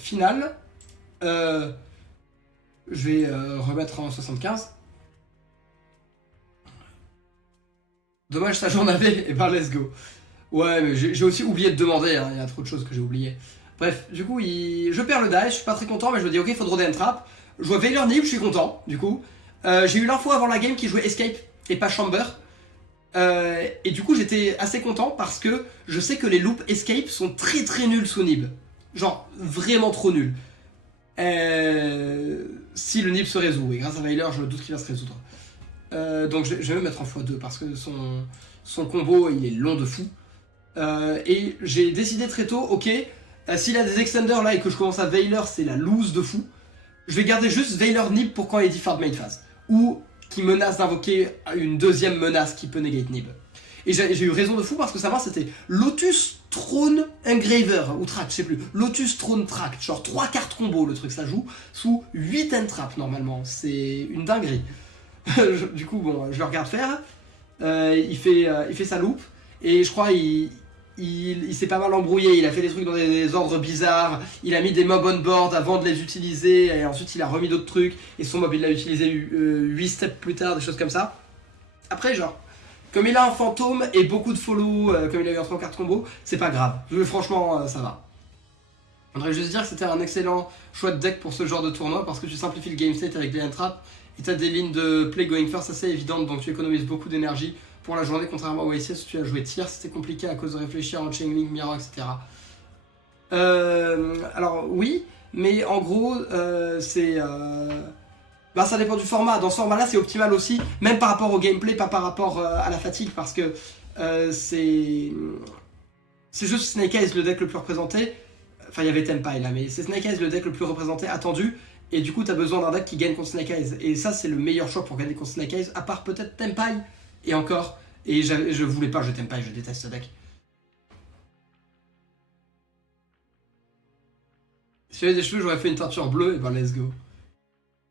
finale, je vais remettre en 75. Dommage, ça j'en avais, et ben let's go. Ouais, mais j'ai aussi oublié de demander, hein, il y a trop de choses que j'ai oubliées. Bref, du coup, je perds le dice, je suis pas très content, mais je me dis ok, faut draw trap. Je vois Veiler Nib, je suis content, du coup. J'ai eu l'info avant la game qui jouait Escape et pas Chamber. Et du coup, j'étais assez content parce que je sais que les loops Escape sont très très nuls sous Nib. Genre, vraiment trop nuls. Si le Nib se résout, et grâce à Veiler, je me doute qu'il va se résoudre. Donc je vais me mettre en x2 parce que son combo il est long de fou. Et j'ai décidé très tôt, ok, s'il a des extenders là et que je commence à Veiler, c'est la loose de fou. Je vais garder juste Veiler Nib pour quand il est deferred main phase. Ou qui menace d'invoquer une deuxième menace qui peut negate Nib. Et j'ai eu raison de fou parce que ça va, c'était Lotus Throne Engraver, ou Tract, je sais plus. Lotus Throne Tract, genre 3 cartes combo le truc, ça joue sous 8 entrap normalement. C'est une dinguerie. Du coup, bon, je le regarde faire. Il fait sa loupe. Et je crois il s'est pas mal embrouillé. Il a fait des trucs dans des ordres bizarres. Il a mis des mobs on board avant de les utiliser. Et ensuite, il a remis d'autres trucs. Et son mob, il l'a utilisé 8 steps plus tard, des choses comme ça. Après, genre, comme il a un fantôme et beaucoup de follow, comme il a eu un 3 cartes combo, c'est pas grave. Franchement, ça va. On devrait juste dire que c'était un excellent choix de deck pour ce genre de tournoi parce que tu simplifies le game state avec des entraps. Et tu as des lignes de play going first assez évidentes, donc tu économises beaucoup d'énergie pour la journée, contrairement au ACS où tu as joué tier, c'était compliqué à cause de réfléchir en chain link, mirror, etc. Alors oui, mais en gros, c'est... Bah, ça dépend du format. Dans ce format-là, c'est optimal aussi, même par rapport au gameplay, pas par rapport à la fatigue, parce que c'est juste Snake Eyes le deck le plus représenté. Enfin, il y avait Tempai là, mais c'est Snake Eyes le deck le plus représenté, attendu. Et du coup, t'as besoin d'un deck qui gagne contre Snake Eyes. Et ça, c'est le meilleur choix pour gagner contre Snake Eyes, à part peut-être Tempai. Et encore. Et je voulais pas jouer Tempai, je déteste ce deck. Si j'avais des cheveux, j'aurais fait une teinture bleue, et ben let's go.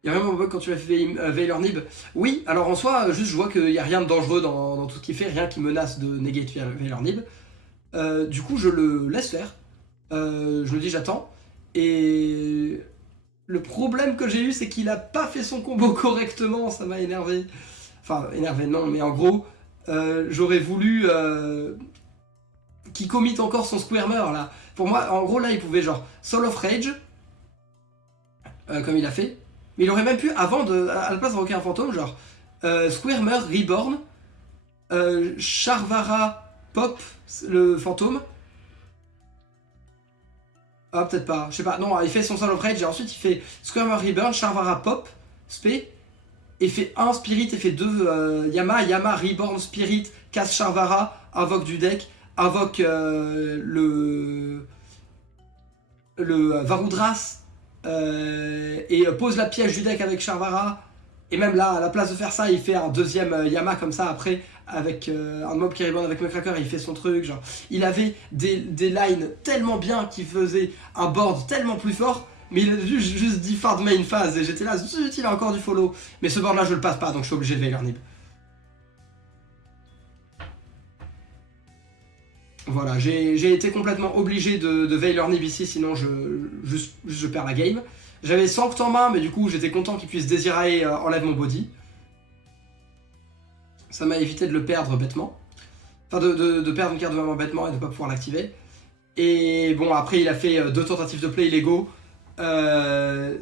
Y'a vraiment un bug quand tu as fait Veiler Nib. Oui, alors en soi, juste je vois qu'il n'y a rien de dangereux dans tout ce qu'il fait, rien qui menace de negate Veiler Nib. Du coup, je le laisse faire. Je me dis j'attends. Et le problème que j'ai eu, c'est qu'il a pas fait son combo correctement, ça m'a énervé. Enfin, énervé non, mais en gros, j'aurais voulu qu'il commit encore son Squirmer là. Pour moi, en gros, là, il pouvait genre Soul of Rage, comme il a fait. Mais il aurait même pu, avant à la place d'invoquer un fantôme, genre Squirmer, Reborn, Charvara, Pop, le fantôme. Ah, peut-être pas, je sais pas. Non, il fait son Soul of Rage et ensuite il fait Squirmer, Reborn, Charvara, Pop, Spé. Et fait 1 Spirit et fait 2 Yama, Reborn, Spirit, casse Charvara, invoque du deck, invoque le Varudras et pose la piège du deck avec Charvara. Et même là, à la place de faire ça, il fait un deuxième Yama comme ça après, avec un mob qui reborn avec Muckraker, il fait son truc. Genre, il avait des lines tellement bien qui faisaient un board tellement plus fort. Mais il a juste dit Fard main phase et j'étais là, zut, il a encore du follow. Mais ce board là je le passe pas donc je suis obligé de Veiler Nib. Voilà, j'ai été complètement obligé de Veiler Nib ici, sinon je perds la game. J'avais Sanct en main, mais du coup j'étais content qu'il puisse Desirae enlève mon body. Ça m'a évité de le perdre bêtement. Enfin de perdre une carte vraiment bêtement et de ne pas pouvoir l'activer. Et bon, après il a fait 2 tentatives de play illégaux. À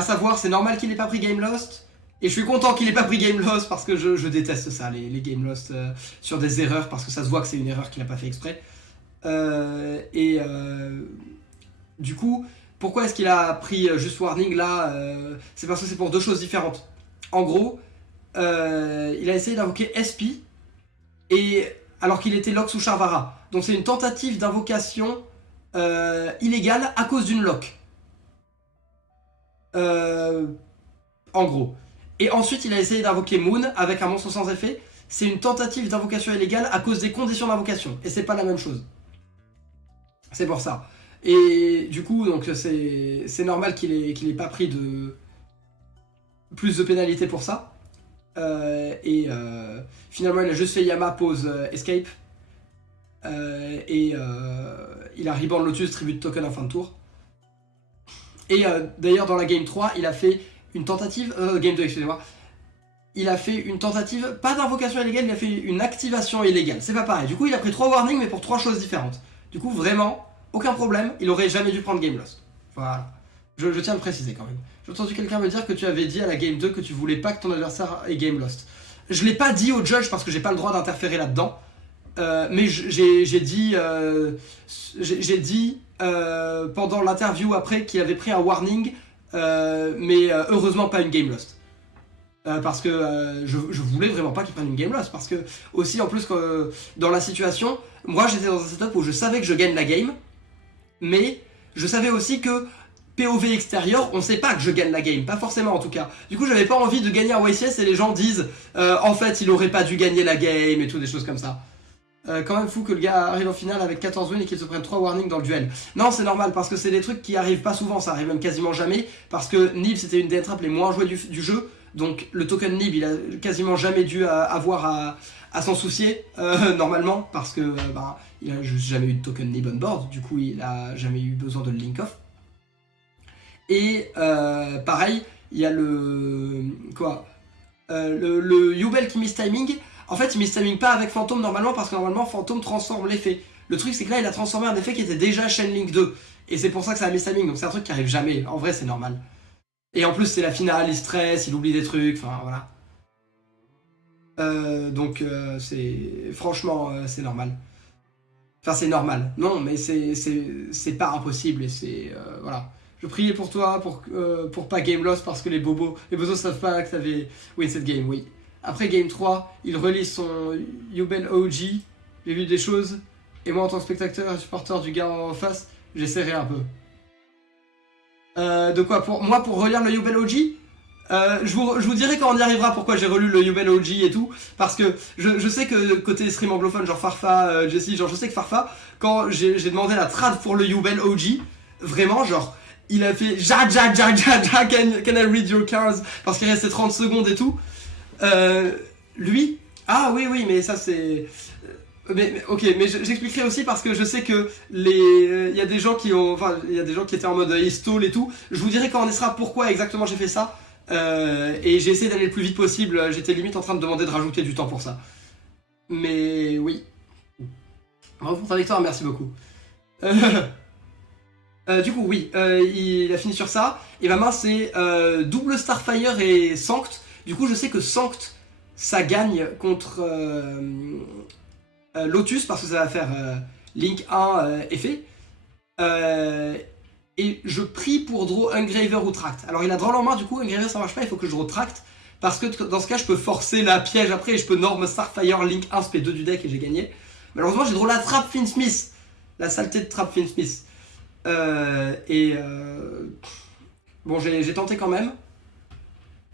savoir, c'est normal qu'il n'ait pas pris Game Lost. Et je suis content qu'il n'ait pas pris Game Lost parce que je déteste ça, les Game Lost sur des erreurs, parce que ça se voit que c'est une erreur qu'il n'a pas fait exprès. Du coup, pourquoi est-ce qu'il a pris juste Warning là c'est parce que c'est pour 2 choses différentes. En gros, il a essayé d'invoquer SP, et alors qu'il était lock sous Charvara. Donc c'est une tentative d'invocation illégale à cause d'une lock. En gros. Et ensuite, il a essayé d'invoquer Moon avec un monstre sans effet. C'est une tentative d'invocation illégale à cause des conditions d'invocation. Et c'est pas la même chose. C'est pour ça. Et du coup, donc c'est normal qu'il ait pas pris plus de pénalités pour ça. Finalement, il a juste fait Yama, pause, Escape. Il a Reborn Lotus, tribute token en fin de tour. Et d'ailleurs dans la game 3, il a fait une tentative, game 2 excusez-moi, il a fait une tentative, pas d'invocation illégale, il a fait une activation illégale, c'est pas pareil. Du coup il a pris 3 warnings mais pour 3 choses différentes. Du coup vraiment, aucun problème, il aurait jamais dû prendre game lost. Voilà, je tiens à le préciser quand même. J'ai entendu quelqu'un me dire que tu avais dit à la game 2 que tu voulais pas que ton adversaire ait game lost. Je l'ai pas dit au judge parce que j'ai pas le droit d'interférer là-dedans. Mais j'ai dit pendant l'interview après qu'il avait pris un warning, mais heureusement pas une game lost. Parce que je voulais vraiment pas qu'il prenne une game lost. Parce que aussi en plus dans la situation, moi j'étais dans un setup où je savais que je gagne la game, mais je savais aussi que POV extérieur, on sait pas que je gagne la game, pas forcément en tout cas. Du coup j'avais pas envie de gagner un YCS et les gens disent en fait il aurait pas dû gagner la game et tout, des choses comme ça. Quand même fou que le gars arrive en finale avec 14 wins et qu'il se prenne 3 warnings dans le duel. Non, c'est normal parce que c'est des trucs qui arrivent pas souvent, ça arrive même quasiment jamais. Parce que Nib c'était une des trappes les moins jouées du jeu. Donc le token Nib il a quasiment jamais dû avoir à s'en soucier normalement. Parce que il a juste jamais eu de token Nib on board. Du coup il a jamais eu besoin de le link off. Et pareil, il y a le Yubel qui miss timing. En fait, il miss timing pas avec Phantom normalement parce que normalement Phantom transforme l'effet. Le truc c'est que là il a transformé un effet qui était déjà Chain Link 2. Et c'est pour ça que ça a miss timing, donc c'est un truc qui arrive jamais. En vrai c'est normal. Et en plus c'est la finale, il stresse, il oublie des trucs, enfin voilà. Donc c'est... Franchement c'est normal. Enfin c'est normal. Non mais c'est pas impossible et c'est... voilà. Je priais pour toi pour pas game loss parce que les bobos savent pas que t'avais win cette game, oui. Après Game 3, il relit son Yubel OG, j'ai vu des choses, et moi en tant que spectateur et supporter du gars en face, j'ai serré un peu. De quoi pour relire le Yubel OG, je vous dirai quand on y arrivera pourquoi j'ai relu le Yubel OG et tout, parce que je sais que côté stream anglophone, genre Farfa, Jessie, genre je sais que Farfa, quand j'ai demandé la trad pour le Yubel OG, vraiment genre, il a fait ja, can I read your cards, parce qu'il restait 30 secondes et tout. Lui, ah oui, mais ça c'est... Mais ok, mais j'expliquerai aussi parce que je sais que il y a des gens qui ont... Enfin, il y a des gens qui étaient en mode install et tout. Je vous dirai quand on y sera pourquoi exactement j'ai fait ça. Et j'ai essayé d'aller le plus vite possible. J'étais limite en train de demander de rajouter du temps pour ça. Mais oui. Bravo pour ta victoire, merci beaucoup. Du coup, oui, il a fini sur ça. Et ma main, c'est double Starfire et Sanct. Du coup, je sais que Sanct, ça gagne contre Lotus parce que ça va faire Link 1 effet. Et je prie pour draw Engraver ou Tract. Alors, il a draw en main, du coup, Engraver ça marche pas, il faut que je draw Tract. Parce que dans ce cas, je peux forcer la piège après et je peux norm Starfire Link 1 SP2 du deck et j'ai gagné. Malheureusement, j'ai draw la Trap Finsmith. La saleté de Trap Finsmith. Bon, j'ai tenté quand même.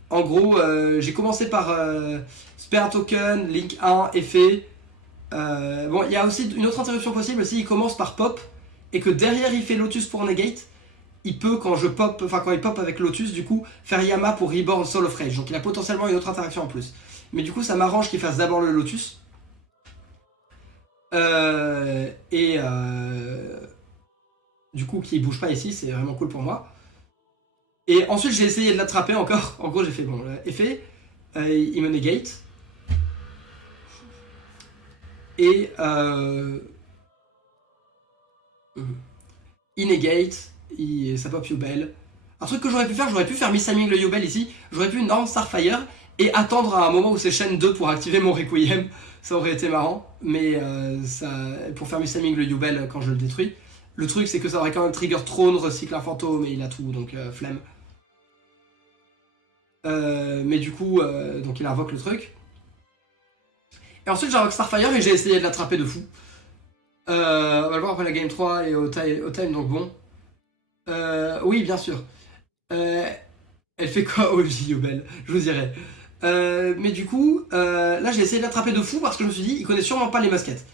En gros, j'ai commencé par Spare Token, Link 1, effet. Bon, il y a aussi une autre interruption possible s'il commence par pop et que derrière il fait Lotus pour negate. Il peut, quand il pop avec Lotus, du coup, faire Yama pour Reborn Soul of Rage. Donc il a potentiellement une autre interaction en plus. Mais du coup, ça m'arrange qu'il fasse d'abord le Lotus. Du coup, qu'il bouge pas ici, c'est vraiment cool pour moi. Et ensuite, j'ai essayé de l'attraper encore. En gros, j'ai fait bon, effet, il me negate. Et il negate, ça pop Yubel. Un truc que j'aurais pu faire Miss Timing le Yubel ici. J'aurais pu norm Starfire et attendre à un moment où c'est chaîne 2 pour activer mon Requiem. Ça aurait été marrant. Mais pour faire Miss Timing le Yubel quand je le détruis. Le truc, c'est que ça aurait quand même trigger Throne, recycle un fantôme et il a tout, donc flemme. Mais du coup, donc il invoque le truc. Et ensuite j'invoque Starfire et j'ai essayé de l'attraper de fou. On va le voir après la game 3 et au time, donc bon. Oui, bien sûr. Elle fait quoi OG Yubel? Je vous dirai. Mais du coup, là j'ai essayé de l'attraper de fou parce que je me suis dit, il connaît sûrement pas les muskets.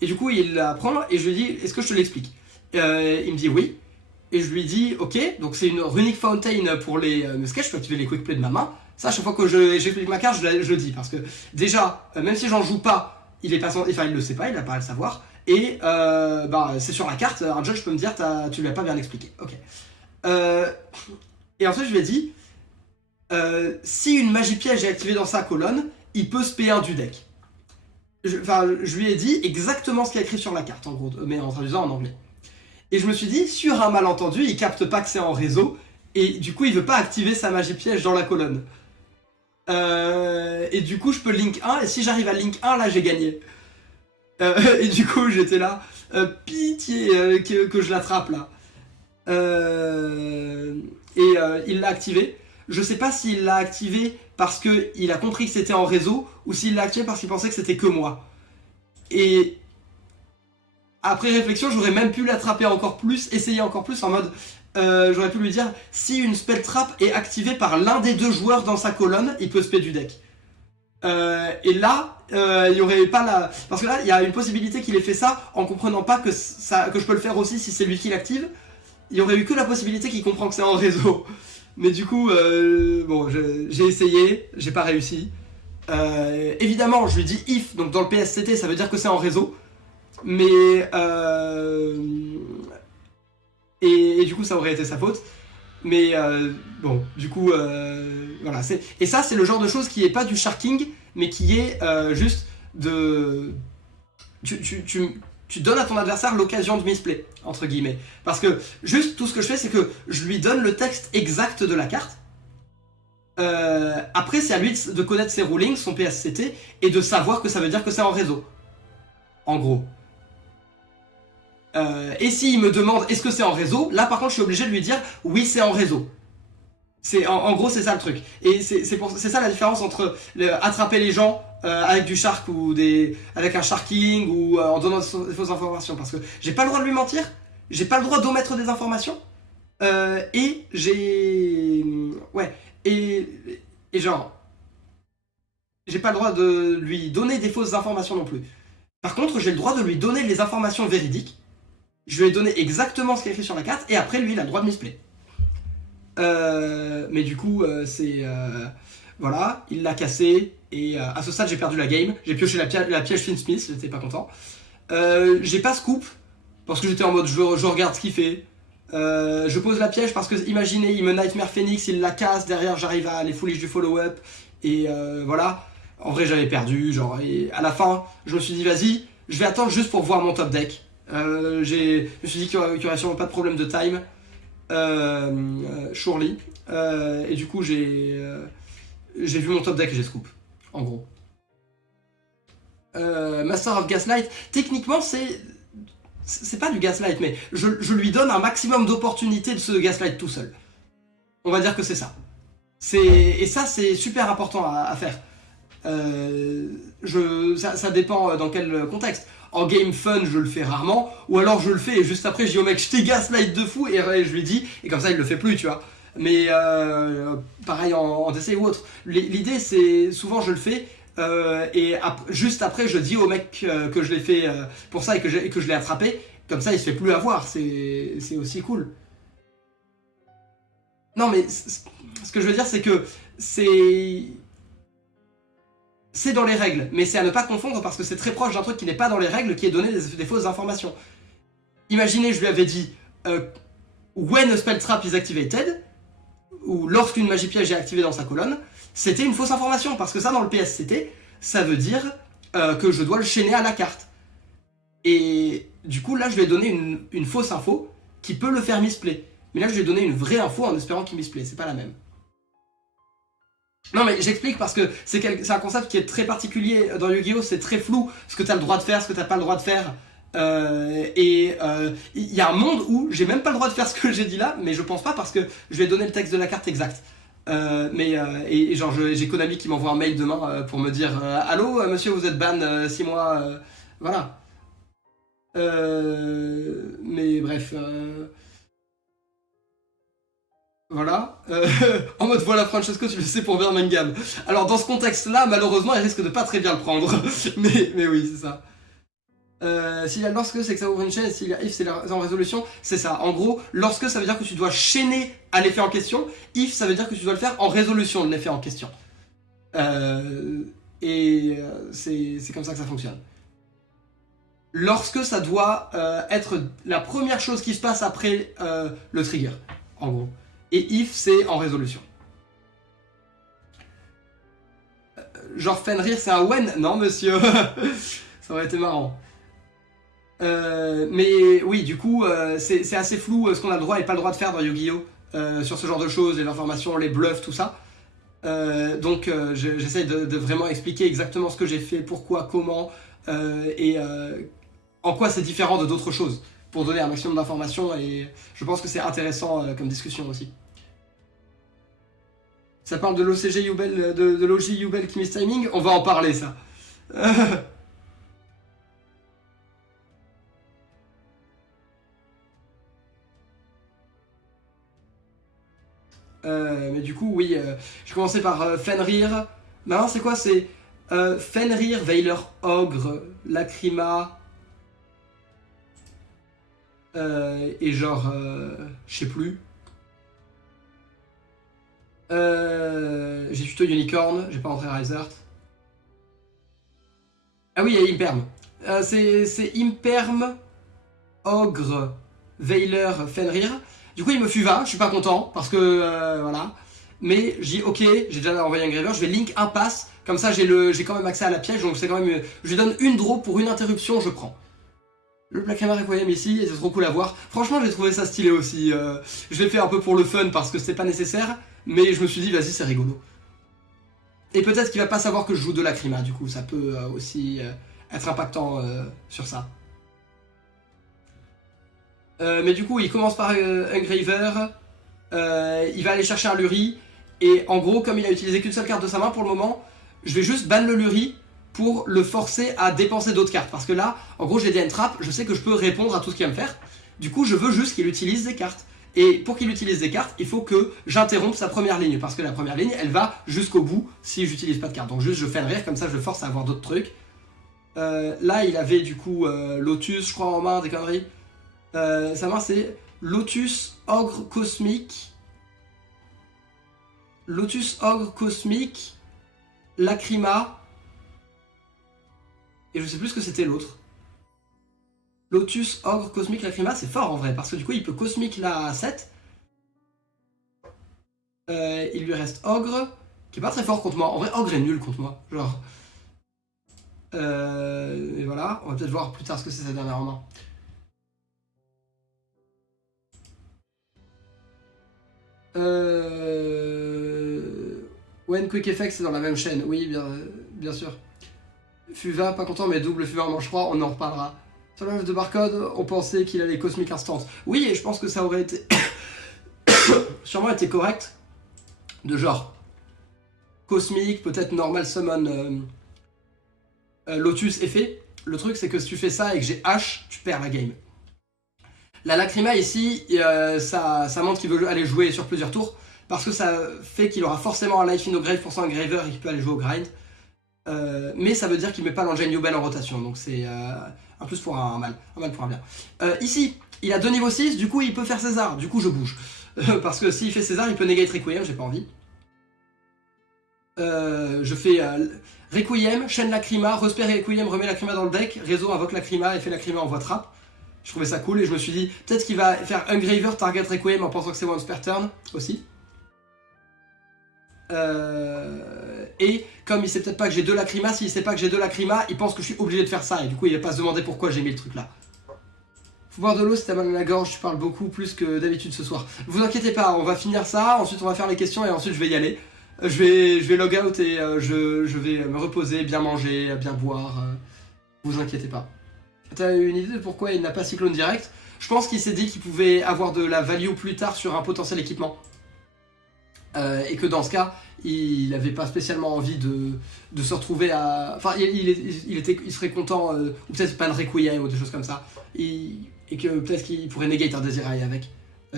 Et du coup, il la prend et je lui dis, est-ce que je te l'explique? Il me dit oui. Et je lui dis, ok, donc c'est une Runic Fountain pour les muskets, je peux activer les quick play de ma main. Ça, à chaque fois que j'explique ma carte, je le dis. Parce que déjà, même si j'en joue pas, il le sait pas, il a pas à le savoir. Et c'est sur la carte, un judge peut me dire, tu lui as pas bien expliqué. Ok. Euh, et ensuite, je lui ai dit, si une magie piège est activée dans sa colonne, il peut se payer un du deck. Je lui ai dit exactement ce qu'il y a écrit sur la carte, en gros, mais en traduisant en anglais. Et je me suis dit, sur un malentendu, il capte pas que c'est en réseau, et du coup, il veut pas activer sa magie piège dans la colonne. Et du coup, je peux link 1, et si j'arrive à link 1, là, j'ai gagné. Et du coup, j'étais là, pitié que je l'attrape, là. Il l'a activé. Je sais pas s'il l'a activé parce qu'il a compris que c'était en réseau, ou s'il l'a activé parce qu'il pensait que c'était que moi. Et après réflexion, j'aurais même pu l'attraper encore plus, essayer encore plus en mode... j'aurais pu lui dire, si une spell trap est activée par l'un des deux joueurs dans sa colonne, il peut spé du deck. Et là, il y aurait pas la... Parce que là, il y a une possibilité qu'il ait fait ça en comprenant pas que je peux le faire aussi si c'est lui qui l'active. Il y aurait eu que la possibilité qu'il comprend que c'est en réseau. Mais du coup, bon, j'ai essayé, j'ai pas réussi. Évidemment, je lui dis if, donc dans le PSCT, ça veut dire que c'est en réseau. Mais... Et du coup, ça aurait été sa faute. Mais bon, du coup, voilà. Et ça, c'est le genre de chose qui est pas du sharking, mais qui est juste de... Tu donnes à ton adversaire l'occasion de misplay, entre guillemets. Parce que juste tout ce que je fais, c'est que je lui donne le texte exact de la carte. Après, c'est à lui de connaître ses rulings, son PSCT, et de savoir que ça veut dire que c'est en réseau. En gros. Et s'il me demande est-ce que c'est en réseau, là par contre je suis obligé de lui dire oui c'est en réseau. En gros c'est ça le truc. Et c'est ça la différence entre attraper les gens avec du shark ou avec un sharking ou en donnant des fausses informations. Parce que j'ai pas le droit de lui mentir, j'ai pas le droit d'omettre des informations. Et j'ai... Ouais. Et genre... J'ai pas le droit de lui donner des fausses informations non plus. Par contre j'ai le droit de lui donner les informations véridiques. Je lui ai donné exactement ce qui est écrit sur la carte, et après, lui, il a le droit de misplay. Mais du coup, c'est... voilà, il l'a cassé, et à ce stade, j'ai perdu la game. J'ai pioché la piège Finn Smith, j'étais pas content. J'ai pas scoop, parce que j'étais en mode, je regarde ce qu'il fait. Je pose la piège parce que, imaginez, il me Nightmare Phoenix, il la casse, derrière, j'arrive à les foolish du follow-up, et voilà. En vrai, j'avais perdu, genre, et à la fin, je me suis dit, vas-y, je vais attendre juste pour voir mon top deck. Je me suis dit qu'il y aurait sûrement pas de problème de time, surely. Et du coup, j'ai vu mon top deck et j'ai scoop, en gros. Master of Gaslight, techniquement, c'est pas du gaslight, mais je lui donne un maximum d'opportunités de se gaslight tout seul. On va dire que c'est ça. Et ça, c'est super important à faire. Ça dépend dans quel contexte. En game fun, je le fais rarement, ou alors je le fais et juste après je dis au mec je t'ai gaslight de fou et je lui dis, et comme ça il le fait plus, tu vois. Mais pareil en DC ou autre. L'idée c'est souvent je le fais et juste après je dis au mec que je l'ai fait pour ça et que je l'ai attrapé, comme ça il se fait plus avoir, c'est aussi cool. Non mais ce que je veux dire c'est que c'est dans les règles, mais c'est à ne pas confondre parce que c'est très proche d'un truc qui n'est pas dans les règles, qui est donné des fausses informations. Imaginez, je lui avais dit when a spell trap is activated, ou lorsqu'une magie piège est activée dans sa colonne, c'était une fausse information, parce que ça, dans le PSCT, ça veut dire que je dois le chaîner à la carte. Et du coup, là, je lui ai donné une fausse info qui peut le faire misplay. Mais là, je lui ai donné une vraie info en espérant qu'il misplay, c'est pas la même. Non mais j'explique parce que c'est un concept qui est très particulier dans Yu-Gi-Oh! C'est très flou ce que t'as le droit de faire, ce que t'as pas le droit de faire. Il y a un monde où j'ai même pas le droit de faire ce que j'ai dit là, mais je pense pas parce que je vais donner le texte de la carte exact. Genre j'ai Konami qui m'envoie un mail demain pour me dire allô monsieur vous êtes ban 6 mois, voilà. Mais bref. Voilà. En mode voilà Francesco, tu le sais pour Birmingham. Alors dans ce contexte-là, malheureusement, il risque de pas très bien le prendre. mais oui, c'est ça. S'il y a lorsque, c'est que ça ouvre une chaîne, et s'il y a if, c'est en résolution, c'est ça. En gros, lorsque, ça veut dire que tu dois chaîner à l'effet en question. If, ça veut dire que tu dois le faire en résolution de l'effet en question. C'est comme ça que ça fonctionne. Lorsque ça doit être la première chose qui se passe après le trigger. en gros. Et if, c'est en résolution. Genre Fenrir, c'est un Wen? Non, monsieur. Ça aurait été marrant. Mais oui, du coup, c'est assez flou ce qu'on a le droit et pas le droit de faire dans Yu-Gi-Oh! Sur ce genre de choses, les informations, les bluffs, tout ça. Donc j'essaye de vraiment expliquer exactement ce que j'ai fait, pourquoi, comment, et en quoi c'est différent de d'autres choses, pour donner un maximum d'informations, et je pense que c'est intéressant comme discussion aussi. Ça parle de l'OCG Yubel, de l'OG Yubel qui miss timing, on va en parler ça. Mais du coup, oui, je commençais par Fenrir. Maintenant, c'est quoi? C'est Fenrir, Veiler, Ogre, Lacrima. Et genre, je sais plus. J'ai tuto Unicorn, j'ai pas rentré Risert. Ah oui, il y a Imperm. C'est Imperm, Ogre, Veiler, Fenrir. Du coup, il me fut 20, je suis pas content, parce que, voilà. Mais j'ai dit, ok, j'ai déjà envoyé un Graver, je vais link un pass, comme ça j'ai quand même accès à la piège, donc c'est quand même... Je lui donne une draw pour une interruption, je prends. Le Black Hammer Requiem ici, et c'est trop cool à voir. Franchement, j'ai trouvé ça stylé aussi. Je l'ai fait un peu pour le fun, parce que c'était pas nécessaire, mais je me suis dit, vas-y, c'est rigolo. Et peut-être qu'il va pas savoir que je joue de Lacrima, du coup, ça peut aussi être impactant sur ça. Mais du coup, il commence par Engraver, il va aller chercher un Luri, et en gros, comme il a utilisé qu'une seule carte de sa main pour le moment, je vais juste ban le Luri pour le forcer à dépenser d'autres cartes. Parce que là, en gros, j'ai des end-traps, je sais que je peux répondre à tout ce qu'il va me faire. Du coup, je veux juste qu'il utilise des cartes. Et pour qu'il utilise des cartes, il faut que j'interrompe sa première ligne. Parce que la première ligne, elle va jusqu'au bout si j'utilise pas de cartes. Donc juste, je fais un rire, comme ça, je le force à avoir d'autres trucs. Là, il avait du coup Lotus, je crois, en main, des conneries. Sa main, c'est Lotus, Ogre Cosmique. Lotus, Ogre Cosmique. Lacrima. Et je sais plus ce que c'était l'autre. Lotus, Ogre, Cosmique, Lacrima, c'est fort en vrai, parce que du coup il peut Cosmique la 7. Il lui reste Ogre, qui est pas très fort contre moi. En vrai, Ogre est nul contre moi. Genre. Et voilà, on va peut-être voir plus tard ce que c'est sa dernière main. When Quick Effect, c'est dans la même chaîne, oui, bien sûr. Fuva, pas content, mais double Fuva en manche 3, on en reparlera. Sur le de Barcode, on pensait qu'il allait Cosmic Instance. Oui, et je pense que ça aurait été... sûrement été correct. De genre... Cosmic, peut-être Normal Summon Lotus effet. Le truc, c'est que si tu fais ça et que j'ai H, tu perds la game. La Lacrima, ici, ça montre qu'il veut aller jouer sur plusieurs tours. Parce que ça fait qu'il aura forcément un Life in Grave pour son Engraver et qu'il peut aller jouer au grind. Mais ça veut dire qu'il met pas l'engine Yubel en rotation, donc c'est un plus pour un mal pour un bien. Ici, il a 2 niveaux 6, du coup il peut faire César, du coup je bouge. Parce que s'il fait César, il peut negate Requiem, j'ai pas envie. Je fais Requiem, chaîne Lacrima, respère Requiem, remet Lacrima dans le deck, réseau invoque Lacrima et fait Lacrima en voie trap. Je trouvais ça cool et je me suis dit, peut-être qu'il va faire Engraver, target Requiem en pensant que c'est once per turn aussi. Et comme il sait peut-être pas que j'ai 2 Lacrima, s'il sait pas que j'ai 2 Lacrima, il pense que je suis obligé de faire ça et du coup il va pas se demander pourquoi j'ai mis le truc là. Faut boire de l'eau si t'as mal à la gorge, tu parles beaucoup plus que d'habitude ce soir. Vous inquiétez pas, on va finir ça, ensuite on va faire les questions et ensuite je vais y aller. Je vais log out et je vais me reposer, bien manger, bien boire. Vous inquiétez pas. T'as une idée de pourquoi il n'a pas Cyclone direct? Je pense qu'il s'est dit qu'il pouvait avoir de la value plus tard sur un potentiel équipement. Et que dans ce cas, il n'avait pas spécialement envie de se retrouver à... Enfin, il serait content, ou peut-être pas de Requiem ou des choses comme ça, et que peut-être qu'il pourrait negate un Desirail avec,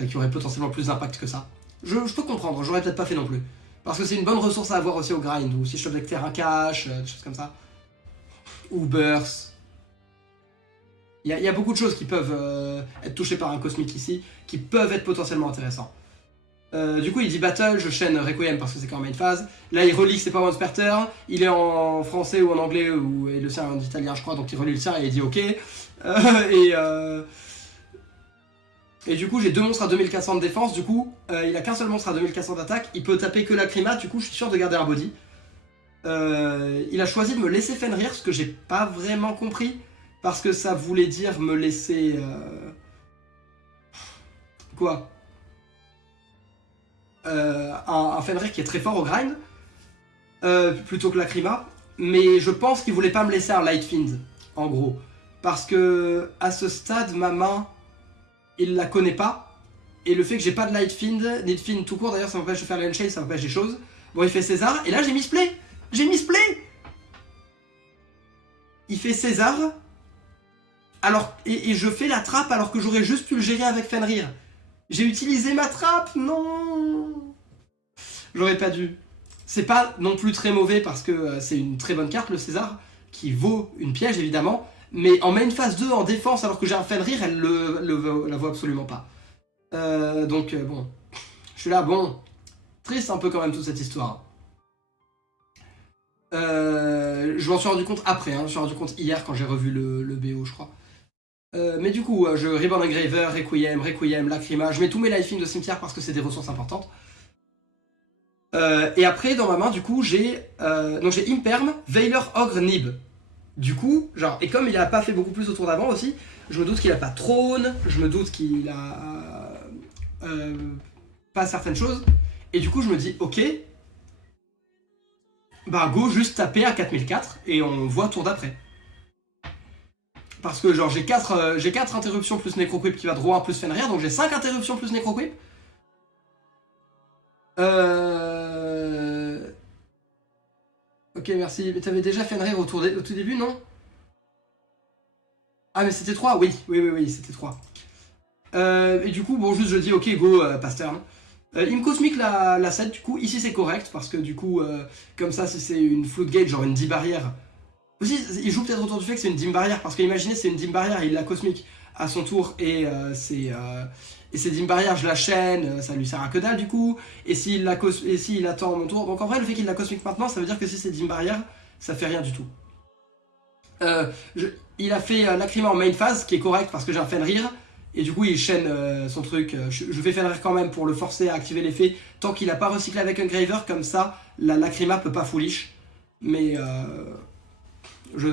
qui aurait potentiellement plus d'impact que ça. Je peux comprendre, j'aurais peut-être pas fait non plus. Parce que c'est une bonne ressource à avoir aussi au grind, ou si je chope avec terrain cash, des choses comme ça. Ou burst. Il y a beaucoup de choses qui peuvent être touchées par un cosmique ici, qui peuvent être potentiellement intéressants. Du coup il dit battle, je chaîne Requiem parce que c'est quand même une phase. Là il relie que c'est pas once per turn, il est en français ou en anglais, et le sien en italien je crois, donc il relie le sien et il dit ok. Et du coup, j'ai 2 monstres à 2400 de défense, du coup, il a qu'un seul monstre à 2400 d'attaque, il peut taper que Lacrima, du coup, je suis sûr de garder un body. Il a choisi de me laisser Fenrir, ce que j'ai pas vraiment compris, parce que ça voulait dire me laisser... Quoi un Fenrir qui est très fort au grind, plutôt que Lacrima, mais je pense qu'il voulait pas me laisser un Lightfiend, en gros. Parce que, à ce stade, ma main, il la connaît pas, et le fait que j'ai pas de Lightfiend, Nidfiend tout court d'ailleurs, ça m'empêche de faire l'Enchase, ça m'empêche des choses. Bon, il fait César, et là j'ai misplay. J'ai misplay. Il fait César, alors, et je fais la trappe alors que j'aurais juste pu le gérer avec Fenrir. J'ai utilisé ma trappe, non. J'aurais pas dû. C'est pas non plus très mauvais parce que c'est une très bonne carte, le César, qui vaut une piège évidemment, mais en main phase 2 en défense alors que j'ai un Fenrir, elle la vaut absolument pas. Donc bon, je suis là, bon, triste un peu quand même toute cette histoire. Je m'en suis rendu compte après, hein, je me suis rendu compte hier quand j'ai revu le BO, je crois. Mais du coup, je Ribbon Engraver, Requiem, Lacrima, je mets tous mes Lifelink de cimetière parce que c'est des ressources importantes. Et après, dans ma main, du coup, j'ai Imperm, Veiler, Ogre, Nib. Du coup, genre, et comme il a pas fait beaucoup plus au tour d'avant aussi, je me doute qu'il a pas Trône, je me doute qu'il a pas certaines choses, et du coup, je me dis, ok, bah go, juste taper à 4004, et on voit tour d'après. Parce que genre j'ai 4 interruptions plus Necroquip qui va draw 1 plus Fenrir, donc j'ai 5 interruptions plus Necroquip. Ok, merci. Mais t'avais déjà Fenrir au tout début, non? Ah, mais c'était 3? Oui, c'était 3. Et du coup, bon, juste je dis, ok, go, pass turn. Il me cosmique la 7, du coup, ici c'est correct, parce que du coup, comme ça, si c'est une floodgate, genre une 10 barrière. Aussi, il joue peut-être autour du fait que c'est une dim barrière, parce qu'imaginez, c'est une dim barrière, il la cosmique à son tour, et ces dim barrières, je la chaîne, ça lui sert à que dalle du coup, et s'il attend mon tour. Donc en vrai, le fait qu'il la cosmique maintenant, ça veut dire que si c'est dim barrière, ça fait rien du tout. Il a fait Lacrima en main phase, qui est correct parce que j'ai un Fenrir, et du coup il chaîne son truc. Je fais Fenrir quand même pour le forcer à activer l'effet, tant qu'il a pas recyclé avec un Graver, comme ça la Lacrima peut pas foolish. Mais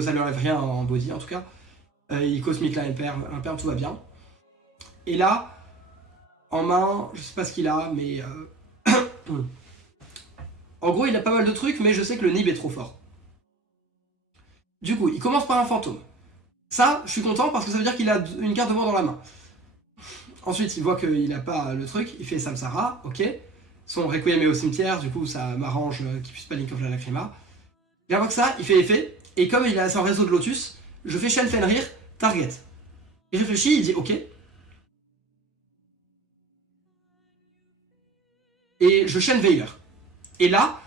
ça lui enlève rien en body en tout cas. Il cosmique la Imperm, tout va bien. Et là, en main, je sais pas ce qu'il a, mais... en gros il a pas mal de trucs, mais je sais que le Nib est trop fort. Du coup, il commence par un fantôme. Ça, je suis content parce que ça veut dire qu'il a une carte de moins dans la main. Ensuite, il voit qu'il n'a pas le truc, il fait Samsara, ok. Son Requiem est au cimetière, du coup ça m'arrange qu'il puisse pas Link of la Lacrima. Il voit que ça, il fait effet, et comme il a son réseau de Lotus, je fais Shen Fenrir, target. Il réfléchit, il dit ok. Et je chaîne Veiler. Et là,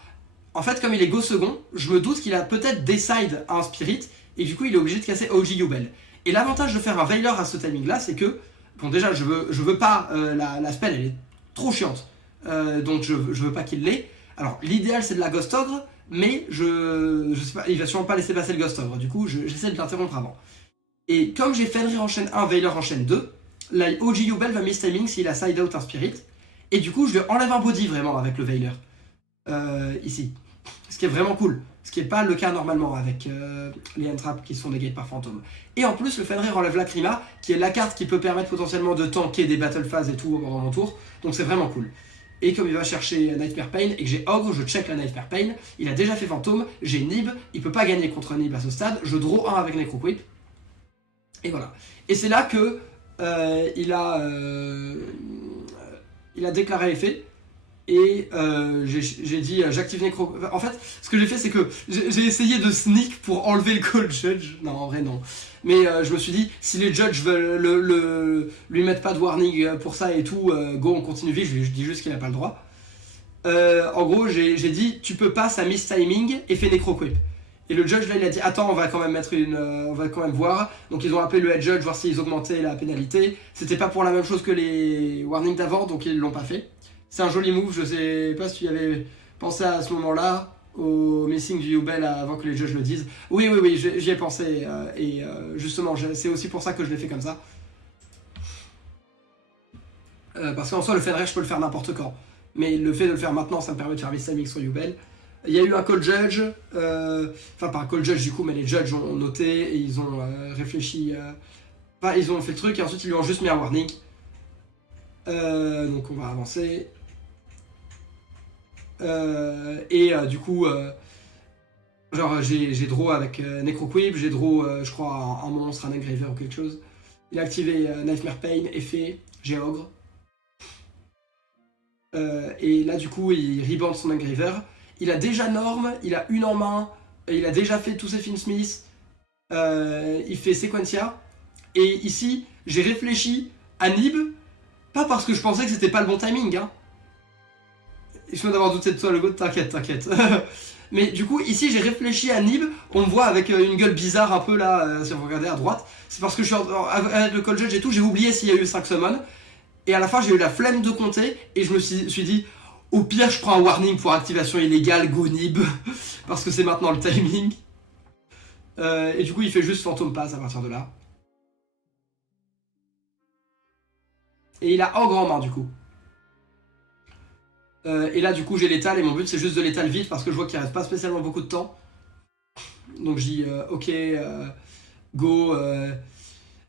en fait, comme il est go second, je me doute qu'il a peut-être Decide à un Spirit, et du coup il est obligé de casser OG Yubel. Et l'avantage de faire un Veiler à ce timing là, c'est que, bon déjà je veux pas, la spell elle est trop chiante, donc je veux pas qu'il l'ait. Alors l'idéal c'est de la Ghost Ogre, mais je sais pas, il va sûrement pas laisser passer le Ghost Ogre, du coup j'essaie de l'interrompre avant. Et comme j'ai Fenrir en chaîne 1, Veiler en chaîne 2, la OG Yubel va miss timing s'il a side out un Spirit, et du coup je lui enlève un body vraiment avec le Veiler. Ici. Ce qui est vraiment cool. Ce qui n'est pas le cas normalement avec les entraps qui sont negate par fantôme. Et en plus, le Fenrir enlève Lacrima, qui est la carte qui peut permettre potentiellement de tanker des battle phases et tout pendant mon tour. Donc c'est vraiment cool. Et comme il va chercher Nightmare Pain et que j'ai Ogre, je check la Nightmare Pain. Il a déjà fait fantôme, j'ai Nib, il peut pas gagner contre Nib à ce stade. Je draw 1 avec Necroquip. Et voilà. Et c'est là que il a déclaré effet. Et j'ai dit j'active Necro. En fait, ce que j'ai fait, c'est que j'ai essayé de sneak pour enlever le Cold Judge. Non, en vrai, non. Mais je me suis dit, si les judges veulent lui mettre pas de warning pour ça et tout, go, on continue vie. Je dis juste qu'il a pas le droit. En gros, j'ai dit, tu peux pas, ça miss timing et fait Necroquip. Et le judge là, il a dit, attends, on va quand même mettre on va quand même voir. Donc ils ont appelé le head judge, voir s'ils augmentaient la pénalité. C'était pas pour la même chose que les warnings d'avant, donc ils l'ont pas fait. C'est un joli move, je sais pas si tu y avais pensé à ce moment-là, au missing du Yubel avant que les judges le disent. Oui, j'y ai pensé, et justement, c'est aussi pour ça que je l'ai fait comme ça. Parce qu'en soi, le Fenrir, je peux le faire n'importe quand. Mais le fait de le faire maintenant, ça me permet de faire mes timings sur Yubel. Il y a eu un call judge, enfin pas un call judge du coup, mais les judges ont noté et ils ont réfléchi. Enfin, ils ont fait le truc et ensuite ils lui ont juste mis un warning. Donc on va avancer. Du coup, genre j'ai draw avec Necroquib, j'ai draw, je crois, un monstre, un engraver ou quelque chose. Il a activé Nightmare Pain, effet, j'ai ogre. Et là du coup il reband son engraver. Il a déjà Norm, il a une en main, il a déjà fait tous ses Finsmith, il fait Sequentia. Et ici, j'ai réfléchi à Nib, pas parce que je pensais que c'était pas le bon timing, hein. Je viens d'avoir douté de toi, le go, t'inquiète. Mais du coup, ici, j'ai réfléchi à Nib, on me voit avec une gueule bizarre un peu là, si vous regardez à droite. C'est parce que je suis avec le call judge et tout, j'ai oublié s'il y a eu 5 summons. Et à la fin, j'ai eu la flemme de compter, et je me suis dit, au pire, je prends un warning pour activation illégale, go Nib, parce que c'est maintenant le timing. Et du coup, il fait juste Phantom Pass à partir de là. Et il a ogre en main, du coup. Et là, du coup, j'ai l'étal, et mon but, c'est juste de l'étal vite, parce que je vois qu'il reste pas spécialement beaucoup de temps. Donc, je dis, ok, go,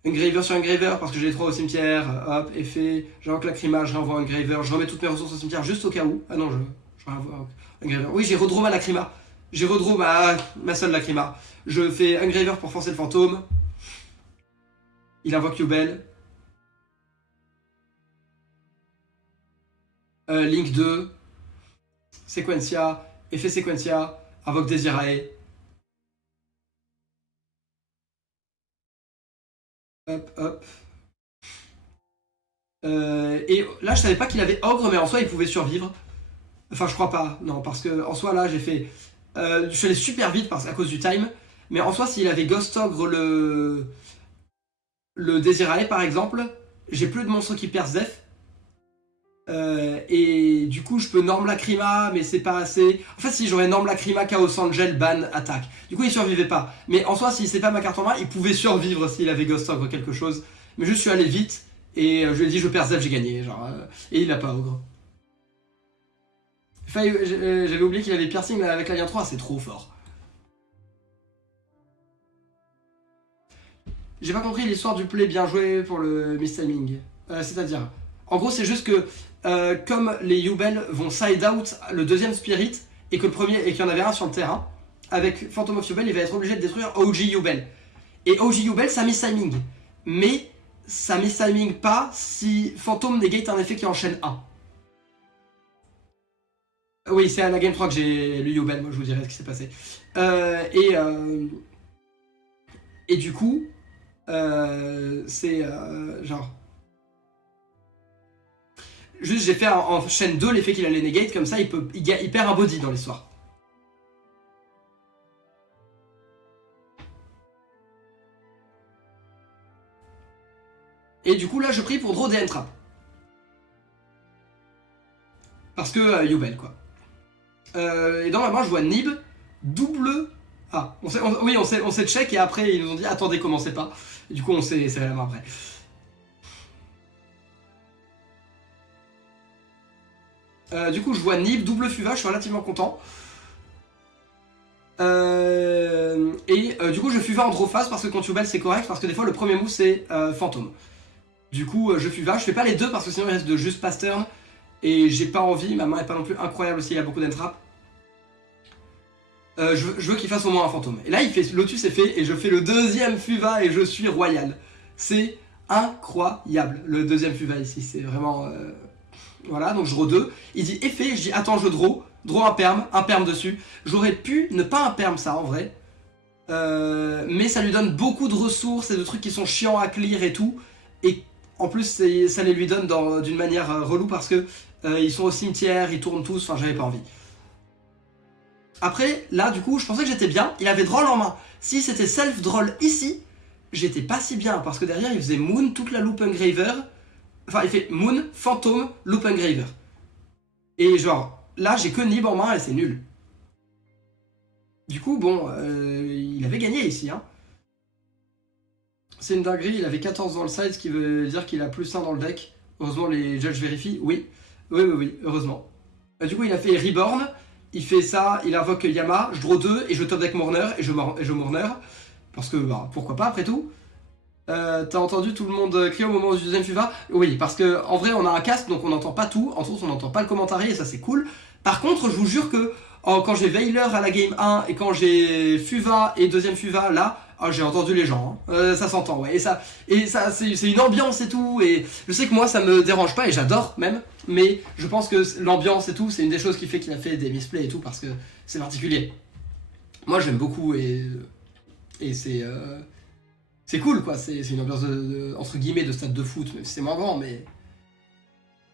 engraver sur engraver, parce que j'ai les 3 au cimetière, hop, effet, j'invoque Lacrima, je renvoie engraver, je remets toutes mes ressources au cimetière juste au cas où. Ah non, je renvoie engraver. Oui, j'ai redraw ma Lacrima. J'ai redraw ma seule Lacrima. Je fais engraver pour forcer le fantôme. Il invoque Yubel. Link 2. Sequentia. Effet Sequentia. Invoque Desirae. Hop. Et là, je savais pas qu'il avait ogre, mais en soi, il pouvait survivre. Enfin, je crois pas. Non, parce que en soi, là, j'ai fait. Je suis allé super vite à cause du time. Mais en soi, s'il avait Ghost Ogre le Desirae, par exemple, j'ai plus de monstres qui percent def. Et du coup, je peux Norm Lacrima, mais c'est pas assez. En fait, si j'aurais Norm Lacrima, Chaos Angel, ban, attaque. Du coup, il survivait pas. Mais en soi, si c'est pas ma carte en main, il pouvait survivre s'il avait Ghost Ogre quelque chose. Mais je suis allé vite et je lui ai dit je perds Zef, j'ai gagné. Genre, et il a pas Ogre. Enfin, j'avais oublié qu'il avait piercing avec la lien 3, c'est trop fort. J'ai pas compris l'histoire du play bien joué pour le mistiming. C'est-à-dire, en gros, c'est juste que comme les Yubel vont side out le deuxième spirit et que le premier et qu'il y en avait un sur le terrain, avec Phantom of Yubel, il va être obligé de détruire OG Yubel. Et OG Yubel, ça mistiming. Mais ça mistiming pas si Phantom negate un effet qui enchaîne 1. Oui, c'est à la Game 3 que j'ai lu Yubel, moi je vous dirai ce qui s'est passé. Et du coup, c'est genre. Juste, j'ai fait en chaîne 2 l'effet qu'il allait negate, comme ça il perd un body dans l'histoire. Et du coup, là, je prie pour draw des entraps. Parce que Yubel, quoi. Et dans la main, je vois Nib, double. Ah, on s'est check et après, ils nous ont dit attendez, commencez pas. Et du coup, on s'est serré la main après. Du coup, je vois Nib, double Fuva, je suis relativement content. Du coup, je Fuva en draw phase parce que contre Yubel, c'est correct. Parce que des fois, le premier move, c'est Fantôme. Du coup, je Fuva. Je fais pas les deux parce que sinon, il reste de juste pass turn. Et j'ai pas envie, ma main est pas non plus incroyable s'il y a beaucoup d'entrap. Je veux qu'il fasse au moins un fantôme. Et là, il fait Lotus est fait, et je fais le deuxième Fuva, et je suis royal. C'est incroyable, le deuxième Fuva ici. C'est vraiment... Voilà, donc je draw 2. Il dit effet, je dis attends, je draw un perm dessus. J'aurais pu ne pas un perm ça, en vrai. Mais ça lui donne beaucoup de ressources et de trucs qui sont chiants à clear et tout. Et en plus, ça les lui donne d'une manière relou parce que ils sont au cimetière, ils tournent tous, enfin j'avais pas envie. Après, là, du coup, je pensais que j'étais bien. Il avait Droll en main. Si c'était self-Droll ici, j'étais pas si bien. Parce que derrière, il faisait Moon, toute la Loop Engraver. Enfin, il fait Moon, Fantôme, Loop Engraver. Et genre, là, j'ai que Nib en main et c'est nul. Du coup, bon, il avait gagné ici. Hein. C'est une dinguerie, il avait 14 dans le side, ce qui veut dire qu'il a plus 1 dans le deck. Heureusement, les judges vérifient. Oui. Oui, heureusement. Du coup, il a fait Reborn. Il fait ça, il invoque Yama, je draw 2 et je top deck Mourner et je Mourner. Parce que, bah, pourquoi pas après tout. T'as entendu tout le monde crier au moment du deuxième FUVA? Oui, parce que en vrai, on a un casque, donc on n'entend pas tout. En source, on n'entend pas le commentaire et ça, c'est cool. Par contre, je vous jure que quand j'ai Veiler à la game 1 et quand j'ai FUVA et deuxième FUVA là, j'ai entendu les gens. Hein. Ça s'entend, ouais. Et ça c'est une ambiance et tout. Et je sais que moi, ça me dérange pas et j'adore même. Mais je pense que l'ambiance et tout, c'est une des choses qui fait qu'il a fait des misplays et tout parce que c'est particulier. Moi, j'aime beaucoup et c'est cool quoi. C'est une ambiance entre guillemets de stade de foot, même si c'est moins grand, mais.